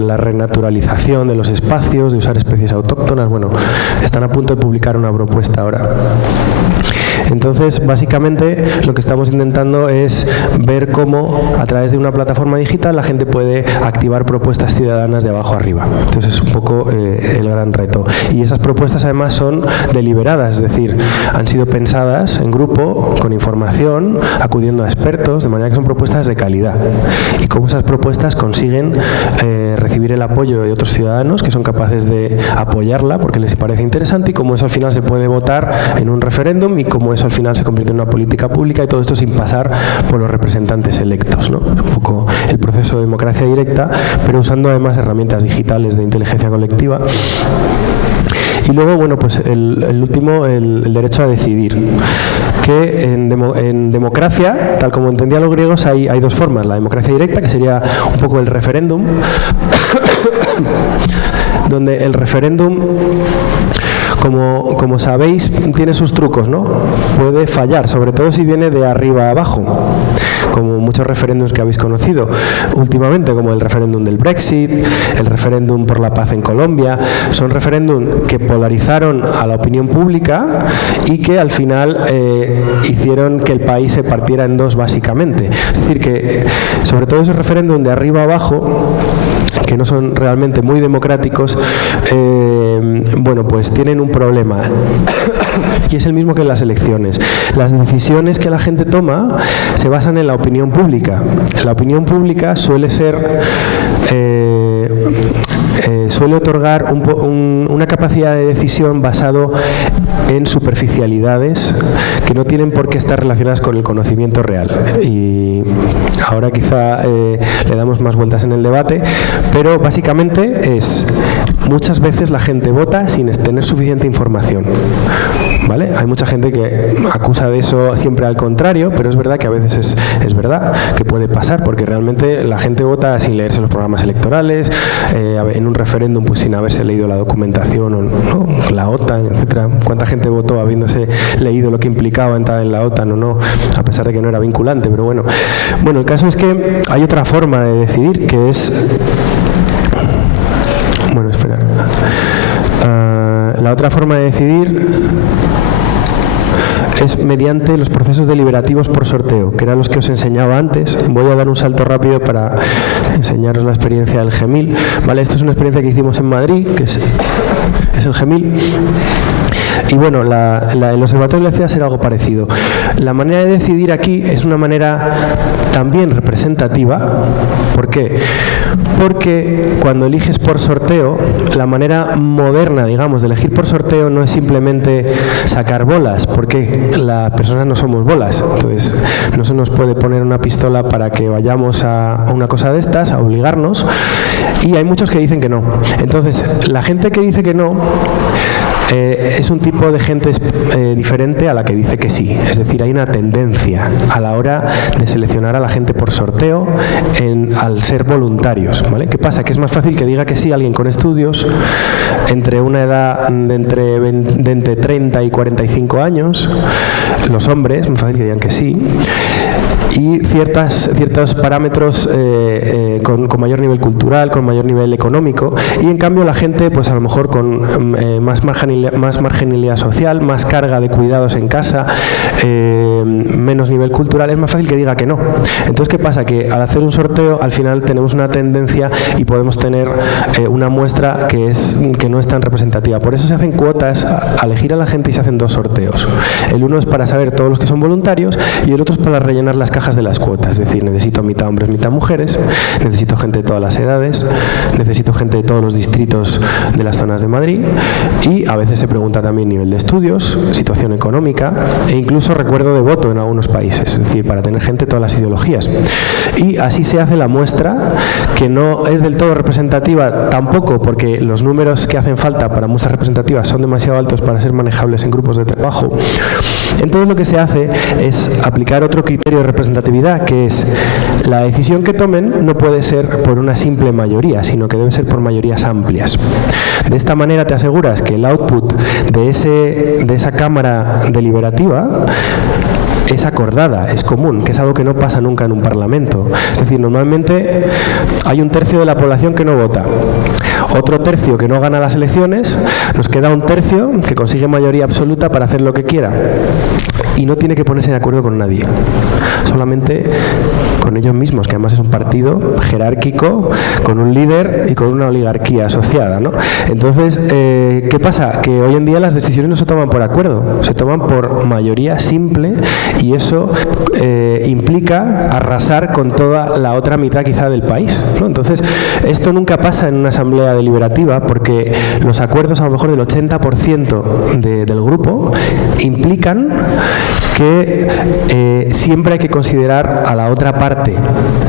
la renaturalización de los espacios, de usar especies autóctonas. Bueno, están a punto de publicar una propuesta ahora. Entonces, básicamente, lo que estamos intentando es ver cómo, a través de una plataforma digital, la gente puede activar propuestas ciudadanas de abajo arriba. Entonces, es un poco el gran reto. Y esas propuestas, además, son deliberadas, es decir, han sido pensadas en grupo, con información, acudiendo a expertos, de manera que son propuestas de calidad. Y cómo esas propuestas consiguen recibir el apoyo de otros ciudadanos que son capaces de apoyarla porque les parece interesante, y cómo eso al final se puede votar en un referéndum, y cómo eso al final se convierte en una política pública, y todo esto sin pasar por los representantes electos, ¿no? Un poco el proceso de democracia directa, pero usando además herramientas digitales de inteligencia colectiva. Y luego, bueno, pues el último, el derecho a decidir, que en democracia, tal como entendían los griegos, hay dos formas. La democracia directa, que sería un poco el referéndum, donde el referéndum, como sabéis, tiene sus trucos, ¿no? Puede fallar, sobre todo si viene de arriba a abajo, como muchos referéndums que habéis conocido últimamente, como el referéndum del Brexit, el referéndum por la paz en Colombia. Son referéndums que polarizaron a la opinión pública y que al final hicieron que el país se partiera en dos, básicamente. Es decir, que sobre todo esos referéndums de arriba a abajo, que no son realmente muy democráticos, bueno, pues tienen un problema y es el mismo que en las elecciones. Las decisiones que la gente toma se basan en la opinión pública. La opinión pública suele ser suele otorgar una capacidad de decisión basado en superficialidades que no tienen por qué estar relacionadas con el conocimiento real. Y ahora quizá le damos más vueltas en el debate, pero básicamente es, muchas veces la gente vota sin tener suficiente información. ¿Vale? Hay mucha gente que acusa de eso siempre al contrario, pero es verdad que a veces es verdad que puede pasar, porque realmente la gente vota sin leerse los programas electorales, en un referéndum pues sin haberse leído la documentación, o ¿no? La OTAN, etcétera. ¿Cuánta gente votó habiéndose leído lo que implicaba entrar en la OTAN o no, a pesar de que no era vinculante? Pero bueno, el caso es que hay otra forma de decidir, que es... Bueno, esperar. La otra forma de decidir es mediante los procesos deliberativos por sorteo, que eran los que os enseñaba antes. Voy a dar un salto rápido para enseñaros la experiencia del GEMIL. Vale, esto es una experiencia que hicimos en Madrid, que es el GEMIL. Y bueno, el observatorio le hacía ser algo parecido. La manera de decidir aquí es una manera también representativa. ¿Por qué? Porque cuando eliges por sorteo, la manera moderna, digamos, de elegir por sorteo no es simplemente sacar bolas, porque las personas no somos bolas. Entonces, no se nos puede poner una pistola para que vayamos a una cosa de estas, a obligarnos, y hay muchos que dicen que no. Entonces, la gente que dice que no es un tipo de gente diferente a la que dice que sí. Es decir, hay una tendencia a la hora de seleccionar a la gente por sorteo al ser voluntarios, ¿vale? ¿Qué pasa? Que es más fácil que diga que sí alguien con estudios entre una edad de entre 30 y 45 años, los hombres, es más fácil que digan que sí, y ciertos parámetros con mayor nivel cultural, con mayor nivel económico, y en cambio la gente, pues a lo mejor con más marginalidad social, más carga de cuidados en casa, menos nivel cultural, es más fácil que diga que no. Entonces, ¿qué pasa? Que al hacer un sorteo, al final tenemos una tendencia y podemos tener una muestra que no es tan representativa. Por eso se hacen cuotas a elegir a la gente y se hacen dos sorteos. El uno es para saber todos los que son voluntarios y el otro es para rellenar las cajas de las cuotas. Es decir, necesito mitad hombres, mitad mujeres, necesito gente de todas las edades, necesito gente de todos los distritos de las zonas de Madrid, y a veces se pregunta también nivel de estudios, situación económica e incluso recuerdo de voto en algunos países, es decir, para tener gente de todas las ideologías. Y así se hace la muestra, que no es del todo representativa tampoco, porque los números que hacen falta para muestras representativas son demasiado altos para ser manejables en grupos de trabajo. Entonces lo que se hace es aplicar otro criterio de representatividad, que es la decisión que tomen no puede ser por una simple mayoría, sino que debe ser por mayorías amplias. De esta manera te aseguras que el output de esa cámara deliberativa es acordada, es común, que es algo que no pasa nunca en un parlamento. Es decir, normalmente hay un tercio de la población que no vota, otro tercio que no gana las elecciones, nos queda un tercio que consigue mayoría absoluta para hacer lo que quiera y no tiene que ponerse de acuerdo con nadie, solamente con ellos mismos, que además es un partido jerárquico con un líder y con una oligarquía asociada, ¿no? Entonces, ¿qué pasa? Que hoy en día las decisiones no se toman por acuerdo, se toman por mayoría simple, y eso implica arrasar con toda la otra mitad quizá del país, ¿no? Entonces, esto nunca pasa en una asamblea deliberativa, porque los acuerdos a lo mejor del 80% del grupo implican que siempre hay que considerar a la otra parte,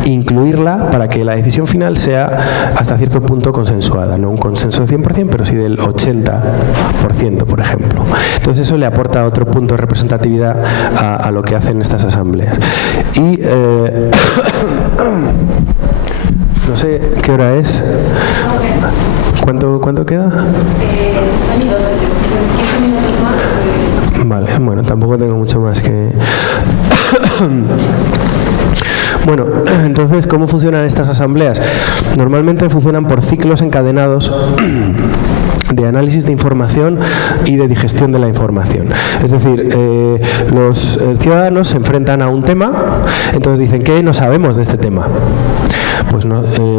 incluirla para que la decisión final sea hasta cierto punto consensuada, no un consenso del 100%, pero sí del 80%, por ejemplo. Entonces eso le aporta otro punto de representatividad a lo que hacen estas asambleas. Y no sé qué hora es. ¿Cuánto queda? Vale, bueno, tampoco tengo mucho más que... Bueno, entonces, ¿cómo funcionan estas asambleas? Normalmente funcionan por ciclos encadenados de análisis de información y de digestión de la información. Es decir, los ciudadanos se enfrentan a un tema, entonces dicen, ¿qué no sabemos de este tema?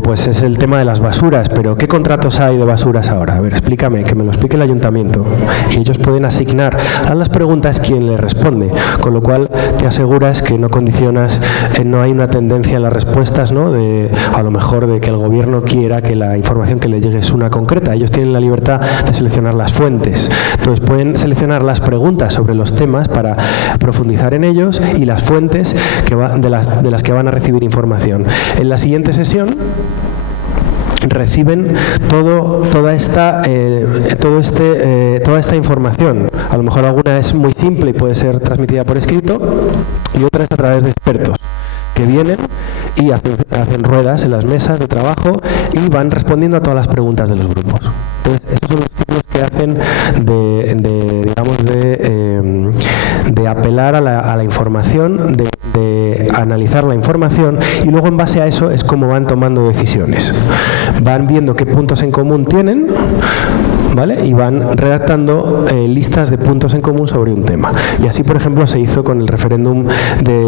Pues es el tema de las basuras, pero ¿qué contratos hay de basuras ahora? A ver, explícame, que me lo explique el ayuntamiento. Y ellos pueden asignar a las preguntas quién le responde, con lo cual te aseguras que no condicionas, no hay una tendencia en las respuestas, ¿no? A lo mejor de que el gobierno quiera que la información que les llegue es una concreta. Ellos tienen la libertad de seleccionar las fuentes. Entonces pueden seleccionar las preguntas sobre los temas para profundizar en ellos y las fuentes de las que van a recibir información. En la siguiente sesión reciben toda esta información. A lo mejor alguna es muy simple y puede ser transmitida por escrito, y otra es a través de expertos que vienen y hacen ruedas en las mesas de trabajo y van respondiendo a todas las preguntas de los grupos. Entonces, esos son los ciclos que hacen de apelar a la información, de analizar la información, y luego en base a eso es como van tomando decisiones. Van viendo qué puntos en común tienen, ¿vale? Y van redactando listas de puntos en común sobre un tema. Y así, por ejemplo, se hizo con el referéndum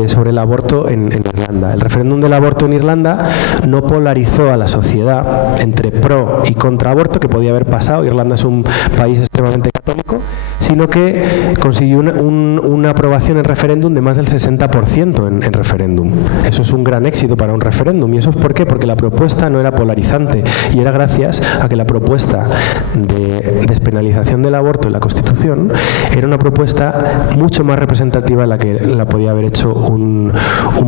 sobre el aborto en Irlanda. El referéndum del aborto en Irlanda no polarizó a la sociedad entre pro y contra aborto, que podía haber pasado. Irlanda es un país extremadamente católico, sino que consiguió una aprobación en referéndum de más del 60% en referéndum. Eso es un gran éxito para un referéndum. ¿Y eso es por qué? Porque la propuesta no era polarizante, y era gracias a que la propuesta de despenalización del aborto en la Constitución era una propuesta mucho más representativa de la que la podía haber hecho un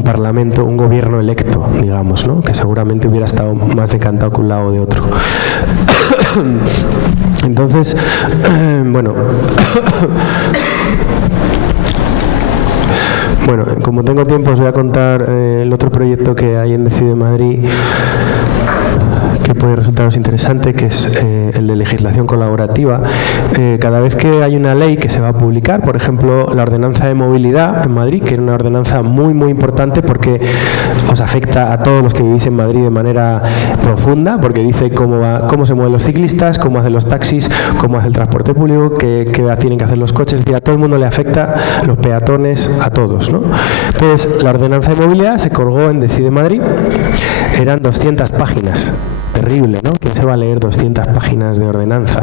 parlamento, un gobierno electo, digamos, ¿no? Que seguramente hubiera estado más decantado que un lado o de otro. Entonces, bueno, como tengo tiempo os voy a contar el otro proyecto que hay en Decide Madrid, que puede resultaros interesante, que es el de legislación colaborativa. Cada vez que hay una ley que se va a publicar, por ejemplo, la ordenanza de movilidad en Madrid, que era una ordenanza muy, muy importante porque os afecta a todos los que vivís en Madrid de manera profunda, porque dice cómo se mueven los ciclistas, cómo hacen los taxis, cómo hace el transporte público, qué tienen que hacer los coches, es decir, a todo el mundo le afecta, los peatones, a todos, ¿no? Entonces, la ordenanza de movilidad se colgó en Decide Madrid, eran 200 páginas. Terrible, ¿no? ¿Quién se va a leer 200 páginas de ordenanza?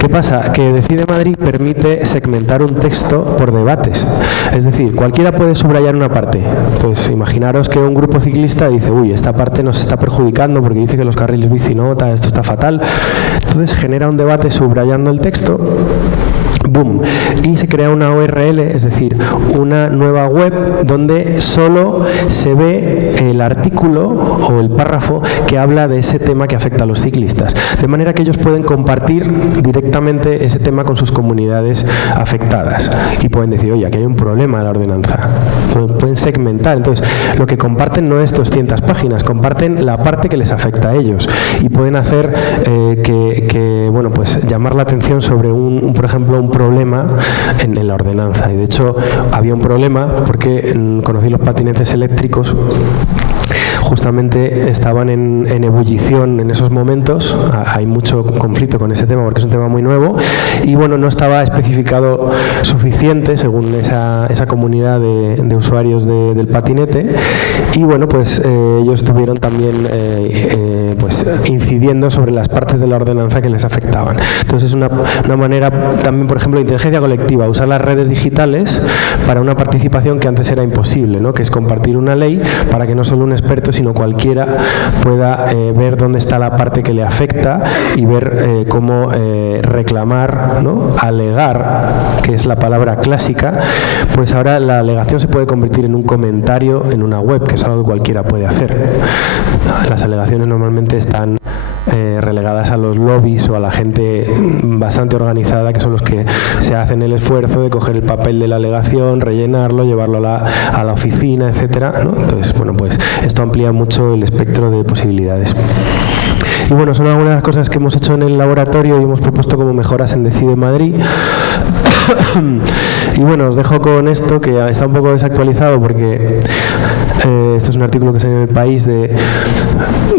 ¿Qué pasa? Que Decide Madrid permite segmentar un texto por debates. Es decir, cualquiera puede subrayar una parte. Pues imaginaros que un grupo ciclista dice, uy, esta parte nos está perjudicando porque dice que los carriles bici no, esto está fatal. Entonces genera un debate subrayando el texto. ¡Boom! Y se crea una URL, es decir, una nueva web donde solo se ve el artículo o el párrafo que habla de ese tema que afecta a los ciclistas. De manera que ellos pueden compartir directamente ese tema con sus comunidades afectadas. Y pueden decir, oye, aquí hay un problema en la ordenanza. Pueden segmentar. Entonces, lo que comparten no es 200 páginas, comparten la parte que les afecta a ellos. Y pueden hacer pues llamar la atención sobre por ejemplo, un problema en la ordenanza. Y de hecho había un problema porque conocí los patinetes eléctricos, justamente estaban en ebullición en esos momentos. Hay mucho conflicto con ese tema porque es un tema muy nuevo y bueno, no estaba especificado suficiente según esa comunidad de usuarios del patinete, y bueno, pues ellos estuvieron también incidiendo sobre las partes de la ordenanza que les afectaban. Entonces es una manera también, por ejemplo, de inteligencia colectiva, usar las redes digitales para una participación que antes era imposible, ¿no? Que es compartir una ley para que no solo un experto sino cualquiera pueda ver dónde está la parte que le afecta y ver cómo reclamar, ¿no? Alegar, que es la palabra clásica. Pues ahora la alegación se puede convertir en un comentario en una web, que es algo que cualquiera puede hacer. Las alegaciones normalmente están relegadas a los lobbies o a la gente bastante organizada, que son los que se hacen el esfuerzo de coger el papel de la alegación, rellenarlo, llevarlo a la oficina, etcétera, ¿no? Entonces, bueno, pues esto amplía mucho el espectro de posibilidades. Y bueno, son algunas de las cosas que hemos hecho en el laboratorio y hemos propuesto como mejoras en Decide Madrid. Y bueno, os dejo con esto, que está un poco desactualizado porque esto es un artículo que salió en El País de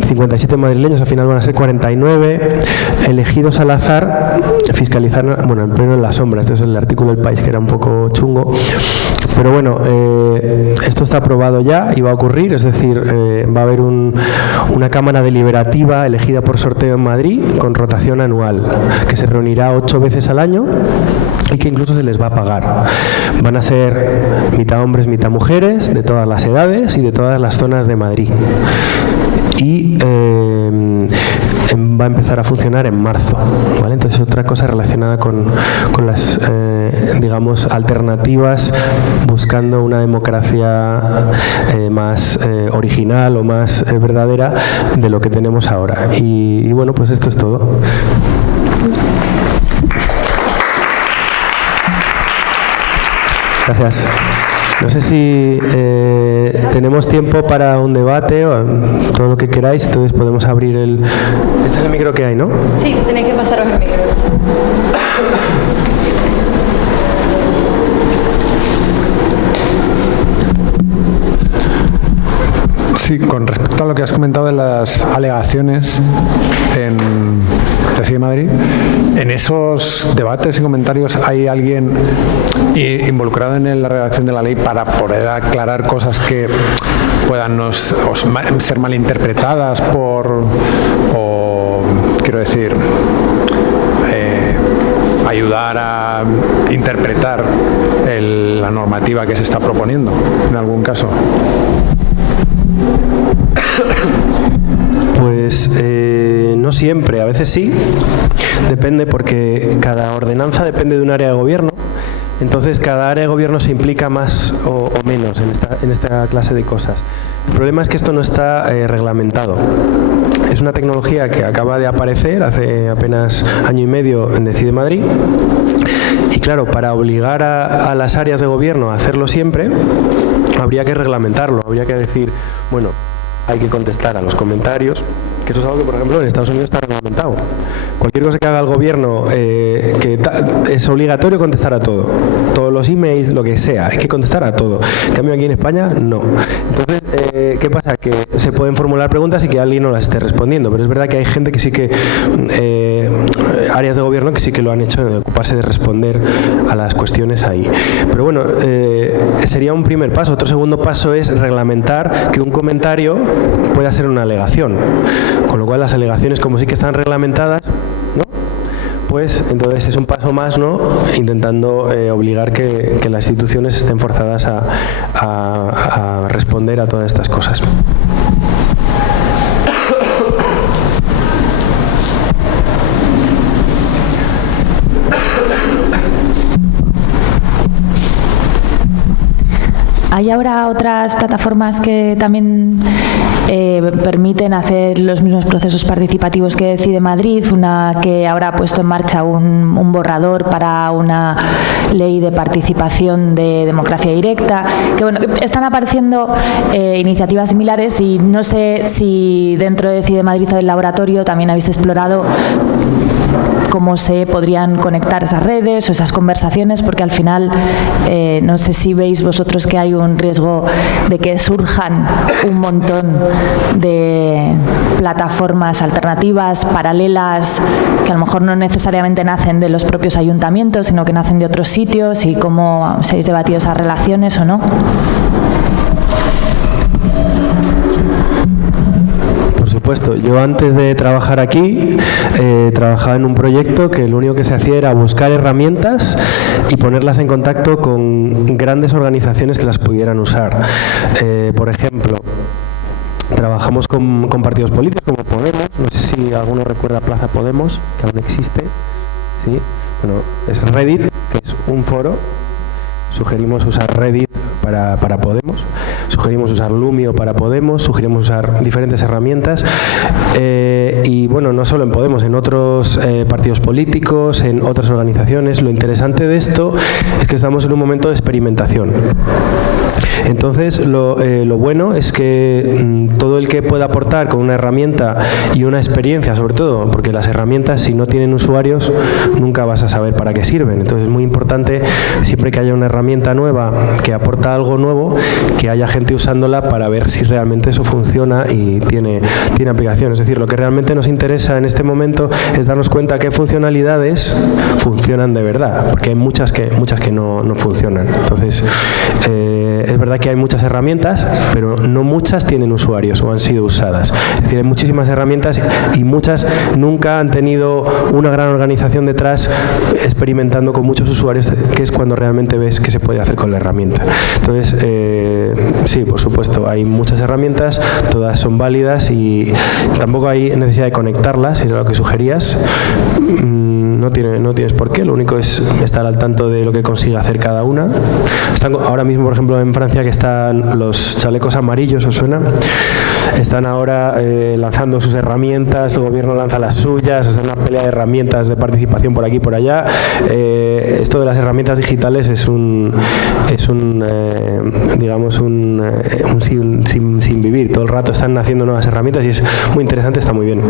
57 madrileños, al final van a ser 49, elegidos al azar, fiscalizar, bueno, en pleno en la sombra. Este es el artículo del País, que era un poco chungo. Pero bueno, esto está aprobado ya y va a ocurrir, es decir, va a haber una Cámara Deliberativa elegida por sorteo en Madrid con rotación anual, que se reunirá 8 veces al año y que incluso se les va a pagar. Van a ser mitad hombres, mitad mujeres, de todas las edades y de todas las zonas de Madrid. Y va a empezar a funcionar en marzo, ¿vale? Entonces, otra cosa relacionada con las, digamos, alternativas, buscando una democracia más original o más verdadera de lo que tenemos ahora. Y bueno, pues esto es todo. Gracias. No sé si tenemos tiempo para un debate o todo lo que queráis, entonces podemos abrir el... Este es el micro que hay, ¿no? Sí, tenéis que pasaros el micro. Sí, con respecto a lo que has comentado de las alegaciones de CIE Madrid, en esos debates y comentarios hay alguien involucrado en la redacción de la ley para poder aclarar cosas que puedan ser malinterpretadas quiero decir, ayudar a interpretar la normativa que se está proponiendo en algún caso. Pues no siempre, a veces sí, depende, porque cada ordenanza depende de un área de gobierno, entonces cada área de gobierno se implica más o menos en esta clase de cosas. El problema es que esto no está reglamentado. Es una tecnología que acaba de aparecer hace apenas año y medio en CIE Madrid. Y claro, para obligar a las áreas de gobierno a hacerlo siempre, habría que reglamentarlo, habría que decir, bueno, hay que contestar a los comentarios, que eso es algo que, por ejemplo, en Estados Unidos está reglamentado. Cualquier cosa que haga el gobierno, es obligatorio contestar a todo. Todos los emails, lo que sea, hay que contestar a todo. En cambio, aquí en España, no. Entonces, ¿qué pasa? Que se pueden formular preguntas y que alguien no las esté respondiendo, pero es verdad que hay gente que sí que, áreas de gobierno que sí que lo han hecho, de ocuparse de responder a las cuestiones ahí. Pero bueno, sería un primer paso. Otro segundo paso es reglamentar que un comentario pueda ser una alegación. Con lo cual las alegaciones, como sí que están reglamentadas, ¿no? Pues entonces es un paso más, ¿no? Intentando obligar que las instituciones estén forzadas a responder a todas estas cosas. Hay ahora otras plataformas que también permiten hacer los mismos procesos participativos que CIE Madrid, una que ahora ha puesto en marcha un borrador para una ley de participación de democracia directa, que bueno, están apareciendo iniciativas similares y no sé si dentro de CIE Madrid o del laboratorio también habéis explorado cómo se podrían conectar esas redes o esas conversaciones, porque al final no sé si veis vosotros que hay un riesgo de que surjan un montón de plataformas alternativas, paralelas, que a lo mejor no necesariamente nacen de los propios ayuntamientos, sino que nacen de otros sitios, y cómo se habéis debatido esas relaciones o no. Por supuesto, yo antes de trabajar aquí trabajaba en un proyecto que lo único que se hacía era buscar herramientas y ponerlas en contacto con grandes organizaciones que las pudieran usar. Por ejemplo, trabajamos con partidos políticos como Podemos, no sé si alguno recuerda Plaza Podemos, que aún existe, ¿sí? Bueno, es Reddit, que es un foro. Sugerimos usar Reddit para Podemos, sugerimos usar Lumio para Podemos, sugerimos usar diferentes herramientas y bueno, no solo en Podemos, en otros partidos políticos, en otras organizaciones. Lo interesante de esto es que estamos en un momento de experimentación. Entonces, lo bueno es que todo el que pueda aportar con una herramienta y una experiencia, sobre todo, porque las herramientas, si no tienen usuarios, nunca vas a saber para qué sirven. Entonces, es muy importante, siempre que haya una herramienta nueva que aporta algo nuevo, que haya gente gente usándola para ver si realmente eso funciona y tiene aplicación. Es decir, lo que realmente nos interesa en este momento es darnos cuenta qué funcionalidades funcionan de verdad, porque hay muchas que no funcionan. Entonces, es verdad que hay muchas herramientas, pero no muchas tienen usuarios o han sido usadas. Es decir, hay muchísimas herramientas y muchas nunca han tenido una gran organización detrás experimentando con muchos usuarios, que es cuando realmente ves qué se puede hacer con la herramienta. Entonces, sí, por supuesto, hay muchas herramientas, todas son válidas y tampoco hay necesidad de conectarlas, si era lo que sugerías. No tienes por qué, lo único es estar al tanto de lo que consigue hacer cada una. Ahora mismo, por ejemplo, en Francia, que están los chalecos amarillos, ¿os suena? Están ahora lanzando sus herramientas, el gobierno lanza las suyas, es una pelea de herramientas de participación por aquí y por allá. Esto de las herramientas digitales es un sin vivir. Todo el rato están naciendo nuevas herramientas y es muy interesante, está muy bien.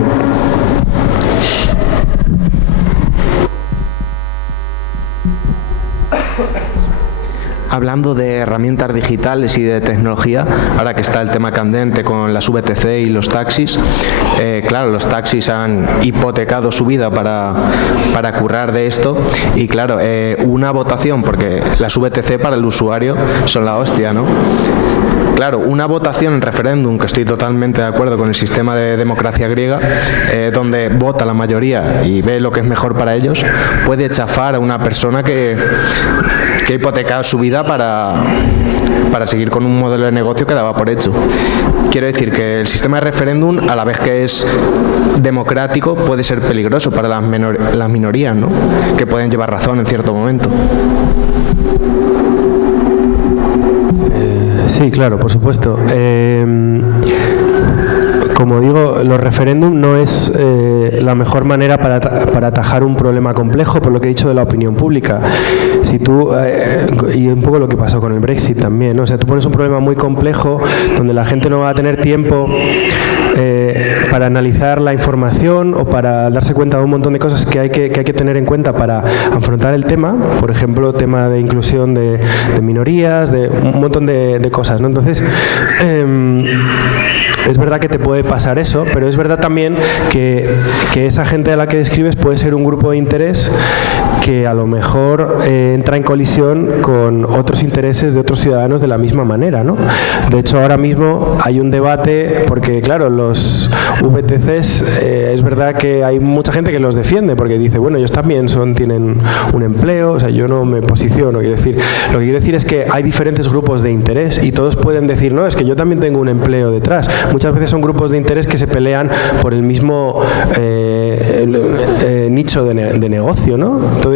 Hablando de herramientas digitales y de tecnología, ahora que está el tema candente con las VTC y los taxis, claro, los taxis han hipotecado su vida para currar de esto y claro, una votación, porque las VTC para el usuario son la hostia, ¿no? Claro, una votación en referéndum, que estoy totalmente de acuerdo con el sistema de democracia griega, donde vota la mayoría y ve lo que es mejor para ellos, puede chafar a una persona que ha hipotecado su vida para seguir con un modelo de negocio que daba por hecho. Quiero decir que el sistema de referéndum, a la vez que es democrático, puede ser peligroso para las minorías, ¿no? Que pueden llevar razón en cierto momento. Sí, claro, por supuesto. Como digo, los referéndum no es la mejor manera para atajar un problema complejo, por lo que he dicho de la opinión pública. Si tú, y un poco lo que pasó con el Brexit también, ¿no? O sea, tú pones un problema muy complejo donde la gente no va a tener tiempo para analizar la información o para darse cuenta de un montón de cosas que hay que tener en cuenta para afrontar el tema, por ejemplo, tema de inclusión de minorías, de un montón de cosas, ¿no? Entonces, es verdad que te puede pasar eso, pero es verdad también que esa gente a la que describes puede ser un grupo de interés que a lo mejor entra en colisión con otros intereses de otros ciudadanos de la misma manera, ¿no? De hecho, ahora mismo hay un debate, porque claro, los VTCs, es verdad que hay mucha gente que los defiende, porque dice, bueno, ellos también tienen un empleo, o sea, yo no me posiciono, lo que quiero decir es que hay diferentes grupos de interés y todos pueden decir, no, es que yo también tengo un empleo detrás. Muchas veces son grupos de interés que se pelean por el mismo nicho de negocio, ¿no? Entonces,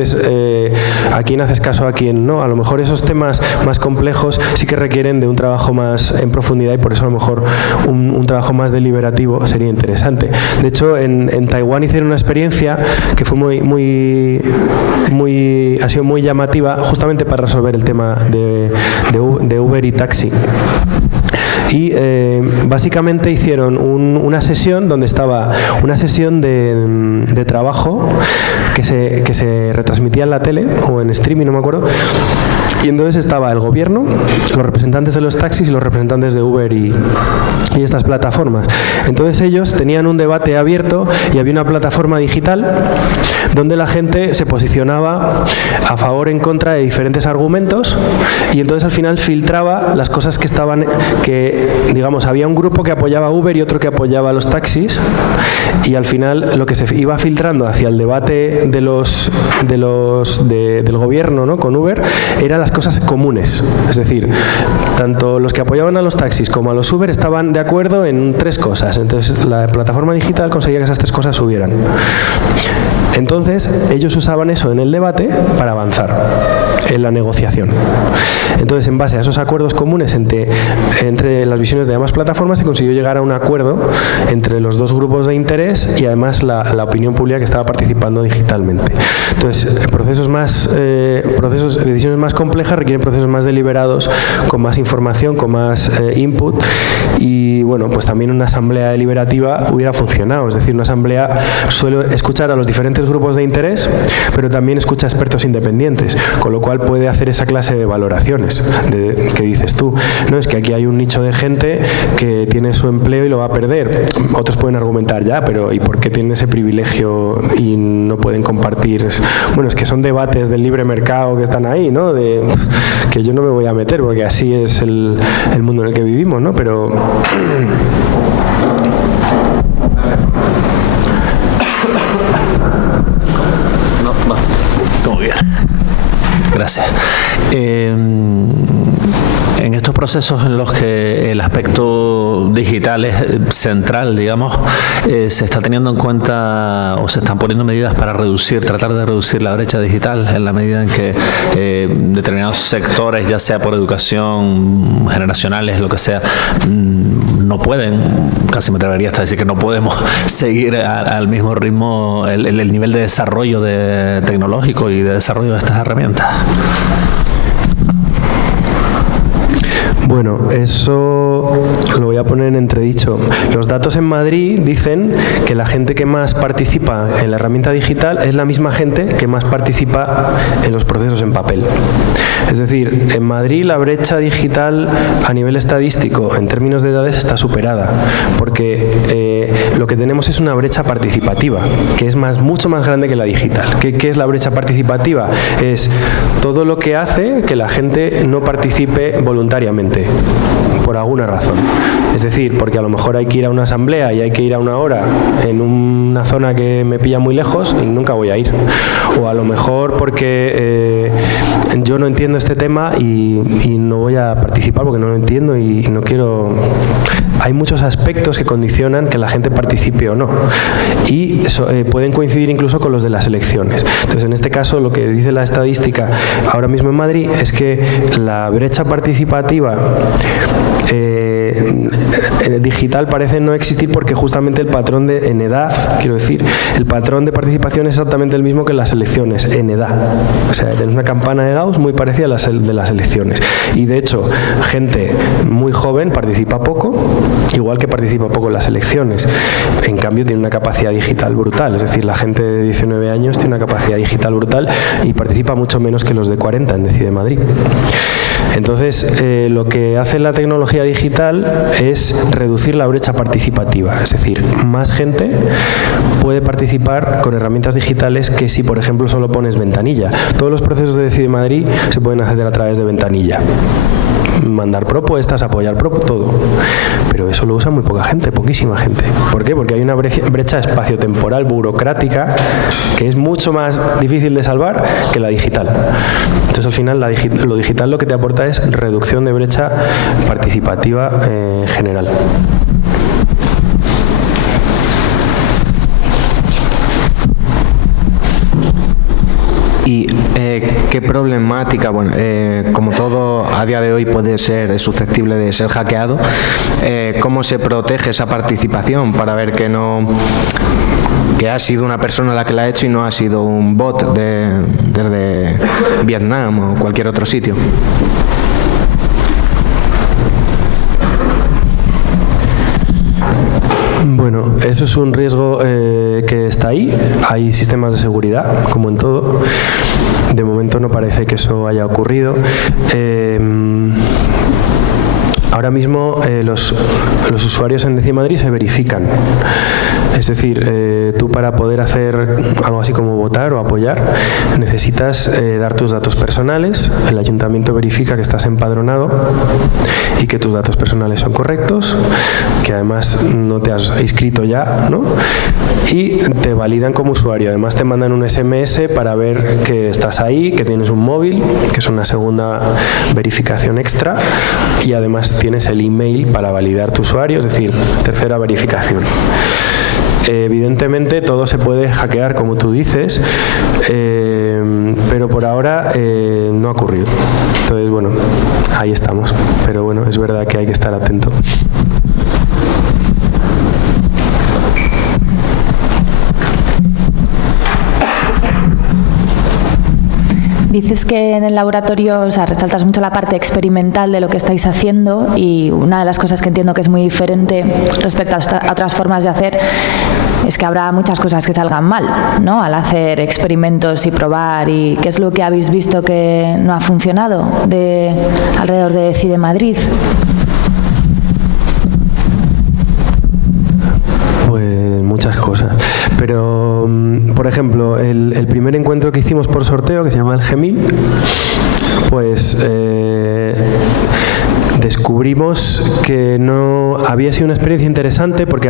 ¿a quién haces caso, a quién no? A lo mejor esos temas más complejos sí que requieren de un trabajo más en profundidad y por eso a lo mejor un trabajo más deliberativo sería interesante. De hecho, en Taiwán hicieron una experiencia que fue ha sido muy llamativa justamente para resolver el tema de Uber y taxi. Y básicamente hicieron una sesión donde estaba una sesión de trabajo que se retransmitía en la tele o en streaming, no me acuerdo. Y entonces estaba el gobierno, los representantes de los taxis y los representantes de Uber y estas plataformas. Entonces ellos tenían un debate abierto y había una plataforma digital donde la gente se posicionaba a favor o en contra de diferentes argumentos y entonces al final filtraba las cosas digamos, había un grupo que apoyaba a Uber y otro que apoyaba a los taxis y al final lo que se iba filtrando hacia el debate del gobierno, ¿no? Con Uber eran las cosas comunes, es decir, tanto los que apoyaban a los taxis como a los Uber estaban de acuerdo en 3 cosas, entonces la plataforma digital conseguía que esas 3 cosas subieran. Entonces ellos usaban eso en el debate para avanzar en la negociación. Entonces, en base a esos acuerdos comunes entre las visiones de ambas plataformas se consiguió llegar a un acuerdo entre los 2 grupos de interés y además la opinión pública que estaba participando digitalmente. Entonces, decisiones más complejas requieren procesos más deliberados, con más información, con más input y bueno, pues también una asamblea deliberativa hubiera funcionado. Es decir, una asamblea suele escuchar a los diferentes grupos de interés, pero también escucha a expertos independientes, con lo cual igual puede hacer esa clase de valoraciones que dices tú. No, es que aquí hay un nicho de gente que tiene su empleo y lo va a perder. Otros pueden argumentar, ya, pero ¿y por qué tienen ese privilegio y no pueden compartir? Bueno, es que son debates del libre mercado que están ahí, ¿no? Que yo no me voy a meter porque así es el mundo en el que vivimos, ¿no? Pero todo bien. Gracias. En estos procesos en los que el aspecto digital es central, digamos, se está teniendo en cuenta o se están poniendo medidas para tratar de reducir la brecha digital en la medida en que determinados sectores, ya sea por educación, generacionales, lo que sea, no pueden, casi me atrevería hasta decir que no podemos seguir al mismo ritmo el nivel de desarrollo tecnológico y de desarrollo de estas herramientas. Bueno, eso lo voy a poner en entredicho. Los datos en Madrid dicen que la gente que más participa en la herramienta digital es la misma gente que más participa en los procesos en papel. Es decir, en Madrid la brecha digital a nivel estadístico, en términos de edades, está superada, porque lo que tenemos es una brecha participativa, que es mucho más grande que la digital. ¿Qué es la brecha participativa? Es todo lo que hace que la gente no participe voluntariamente, por alguna razón. Es decir, porque a lo mejor hay que ir a una asamblea y hay que ir a una hora en una zona que me pilla muy lejos y nunca voy a ir. O a lo mejor porque yo no entiendo este tema y no voy a participar porque no lo entiendo y no quiero... Hay muchos aspectos que condicionan que la gente participe o no. Y pueden coincidir incluso con los de las elecciones. Entonces, en este caso, lo que dice la estadística ahora mismo en Madrid es que la brecha participativa digital parece no existir porque justamente el patrón en edad, quiero decir, el patrón de participación es exactamente el mismo que en las elecciones, en edad. O sea, tenemos una campana de Gauss muy parecida a la de las elecciones. Y de hecho, gente muy joven participa poco, igual que participa poco en las elecciones. En cambio, tiene una capacidad digital brutal. Es decir, la gente de 19 años tiene una capacidad digital brutal y participa mucho menos que los de 40 en Decide Madrid. Entonces, lo que hace la tecnología digital es reducir la brecha participativa, es decir, más gente puede participar con herramientas digitales que si, por ejemplo, solo pones ventanilla. Todos los procesos de Decide Madrid se pueden hacer a través de ventanilla. Mandar propuestas, apoyar todo. Pero eso lo usa muy poca gente, poquísima gente. ¿Por qué? Porque hay una brecha espaciotemporal burocrática que es mucho más difícil de salvar que la digital. Entonces, al final, lo digital lo que te aporta es reducción de brecha participativa en general. ¿Y qué problemática? Bueno, como todo a día de hoy es susceptible de ser hackeado, ¿cómo se protege esa participación para ver que ha sido una persona la que la ha hecho y no ha sido un bot desde Vietnam o cualquier otro sitio? Bueno, eso es un riesgo que está ahí. Hay sistemas de seguridad, como en todo. De momento no parece que eso haya ocurrido. Ahora mismo los usuarios en Decide Madrid se verifican. Es decir, tú para poder hacer algo así como votar o apoyar necesitas dar tus datos personales. El ayuntamiento verifica que estás empadronado y que tus datos personales son correctos, que además no te has inscrito ya, ¿no? Y te validan como usuario. Además te mandan un SMS para ver que estás ahí, que tienes un móvil, que es una segunda verificación extra, y además tienes el email para validar tu usuario, es decir, tercera verificación. Evidentemente todo se puede hackear, como tú dices, pero por ahora no ha ocurrido. Entonces, bueno, ahí estamos. Pero bueno, es verdad que hay que estar atento. Dices que en el laboratorio, o sea, resaltas mucho la parte experimental de lo que estáis haciendo, y una de las cosas que entiendo que es muy diferente respecto a otras formas de hacer es que habrá muchas cosas que salgan mal, ¿no? Al hacer experimentos y probar. ¿Y qué es lo que habéis visto que no ha funcionado alrededor de Decide Madrid? Pues muchas cosas. Pero, por ejemplo, el primer encuentro que hicimos por sorteo, que se llama el Gemil, pues descubrimos que no había sido una experiencia interesante porque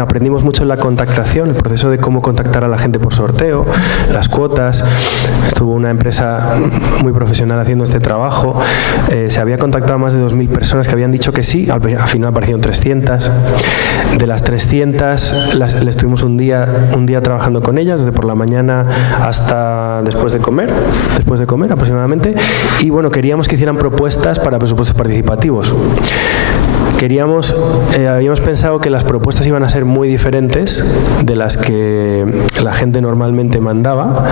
aprendimos mucho en la contactación, el proceso de cómo contactar a la gente por sorteo, las cuotas. Estuvo una empresa muy profesional haciendo este trabajo. Se había contactado a más de 2.000 personas que habían dicho que sí, al final aparecieron 300. De las 300 les estuvimos un día trabajando con ellas, desde por la mañana hasta después de comer aproximadamente, y bueno, queríamos que hicieran propuestas para presupuestos participativos. Habíamos pensado que las propuestas iban a ser muy diferentes de las que la gente normalmente mandaba,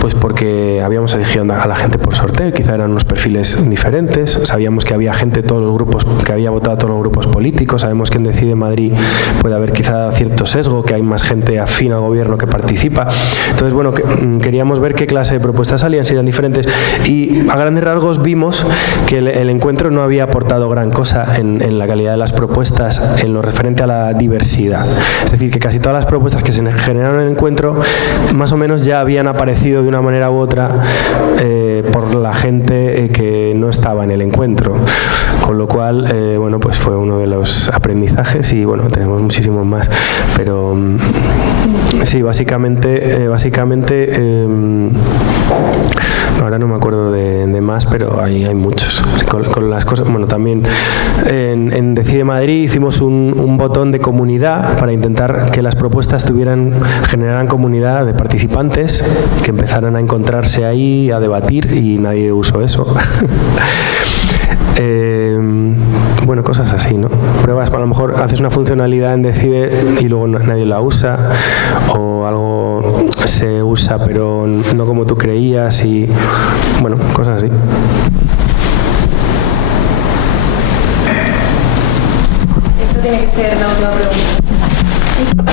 pues porque habíamos elegido a la gente por sorteo, quizá eran unos perfiles diferentes, sabíamos que había gente de todos los grupos, que había votado a todos los grupos políticos, sabemos que en Decide Madrid puede haber quizá cierto sesgo, que hay más gente afín al gobierno que participa. Entonces, bueno, queríamos ver qué clase de propuestas salían, si eran diferentes, y a grandes rasgos vimos que el encuentro no había aportado gran cosa en la calidad de las propuestas en lo referente a la diversidad. Es decir, que casi todas las propuestas que se generaron en el encuentro más o menos ya habían aparecido de una manera u otra por la gente que no estaba en el encuentro. Con lo cual, bueno, pues fue uno de los aprendizajes y bueno, tenemos muchísimos más. Pero sí, básicamente ahora no me acuerdo de más, pero hay muchos. Con las cosas, bueno, también en Decide Madrid hicimos un botón de comunidad para intentar que las propuestas generaran comunidad de participantes que empezaran a encontrarse ahí, a debatir, y nadie usó eso. Bueno, cosas así, ¿no? Pruebas, a lo mejor haces una funcionalidad en Decide y luego nadie la usa, o algo se usa pero no como tú creías, y bueno, cosas así. Esto tiene que ser la última pregunta.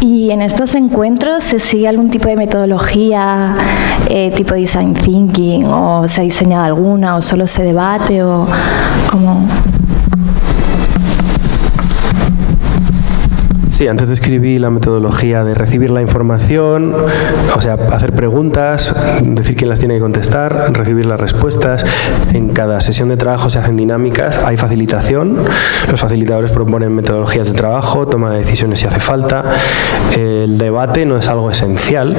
¿Y en estos encuentros se sigue algún tipo de metodología, tipo design thinking, o se ha diseñado alguna, o solo se debate, o cómo? Sí, antes describí la metodología de recibir la información, o sea, hacer preguntas, decir quién las tiene que contestar, recibir las respuestas. En cada sesión de trabajo se hacen dinámicas, hay facilitación, los facilitadores proponen metodologías de trabajo, toma de decisiones si hace falta. El debate no es algo esencial,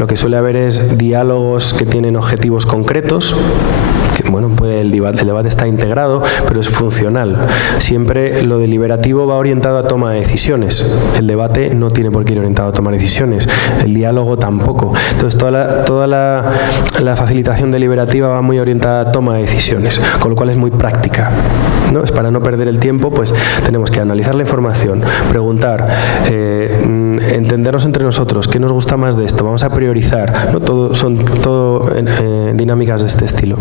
lo que suele haber es diálogos que tienen objetivos concretos. Bueno, el debate está integrado, pero es funcional. Siempre lo deliberativo va orientado a toma de decisiones. El debate no tiene por qué ir orientado a tomar decisiones. El diálogo tampoco. Entonces, toda la facilitación deliberativa va muy orientada a toma de decisiones, con lo cual es muy práctica, ¿no? Es para no perder el tiempo, pues tenemos que analizar la información, preguntar, entendernos entre nosotros, qué nos gusta más de esto, vamos a priorizar, ¿no? Son todo dinámicas de este estilo.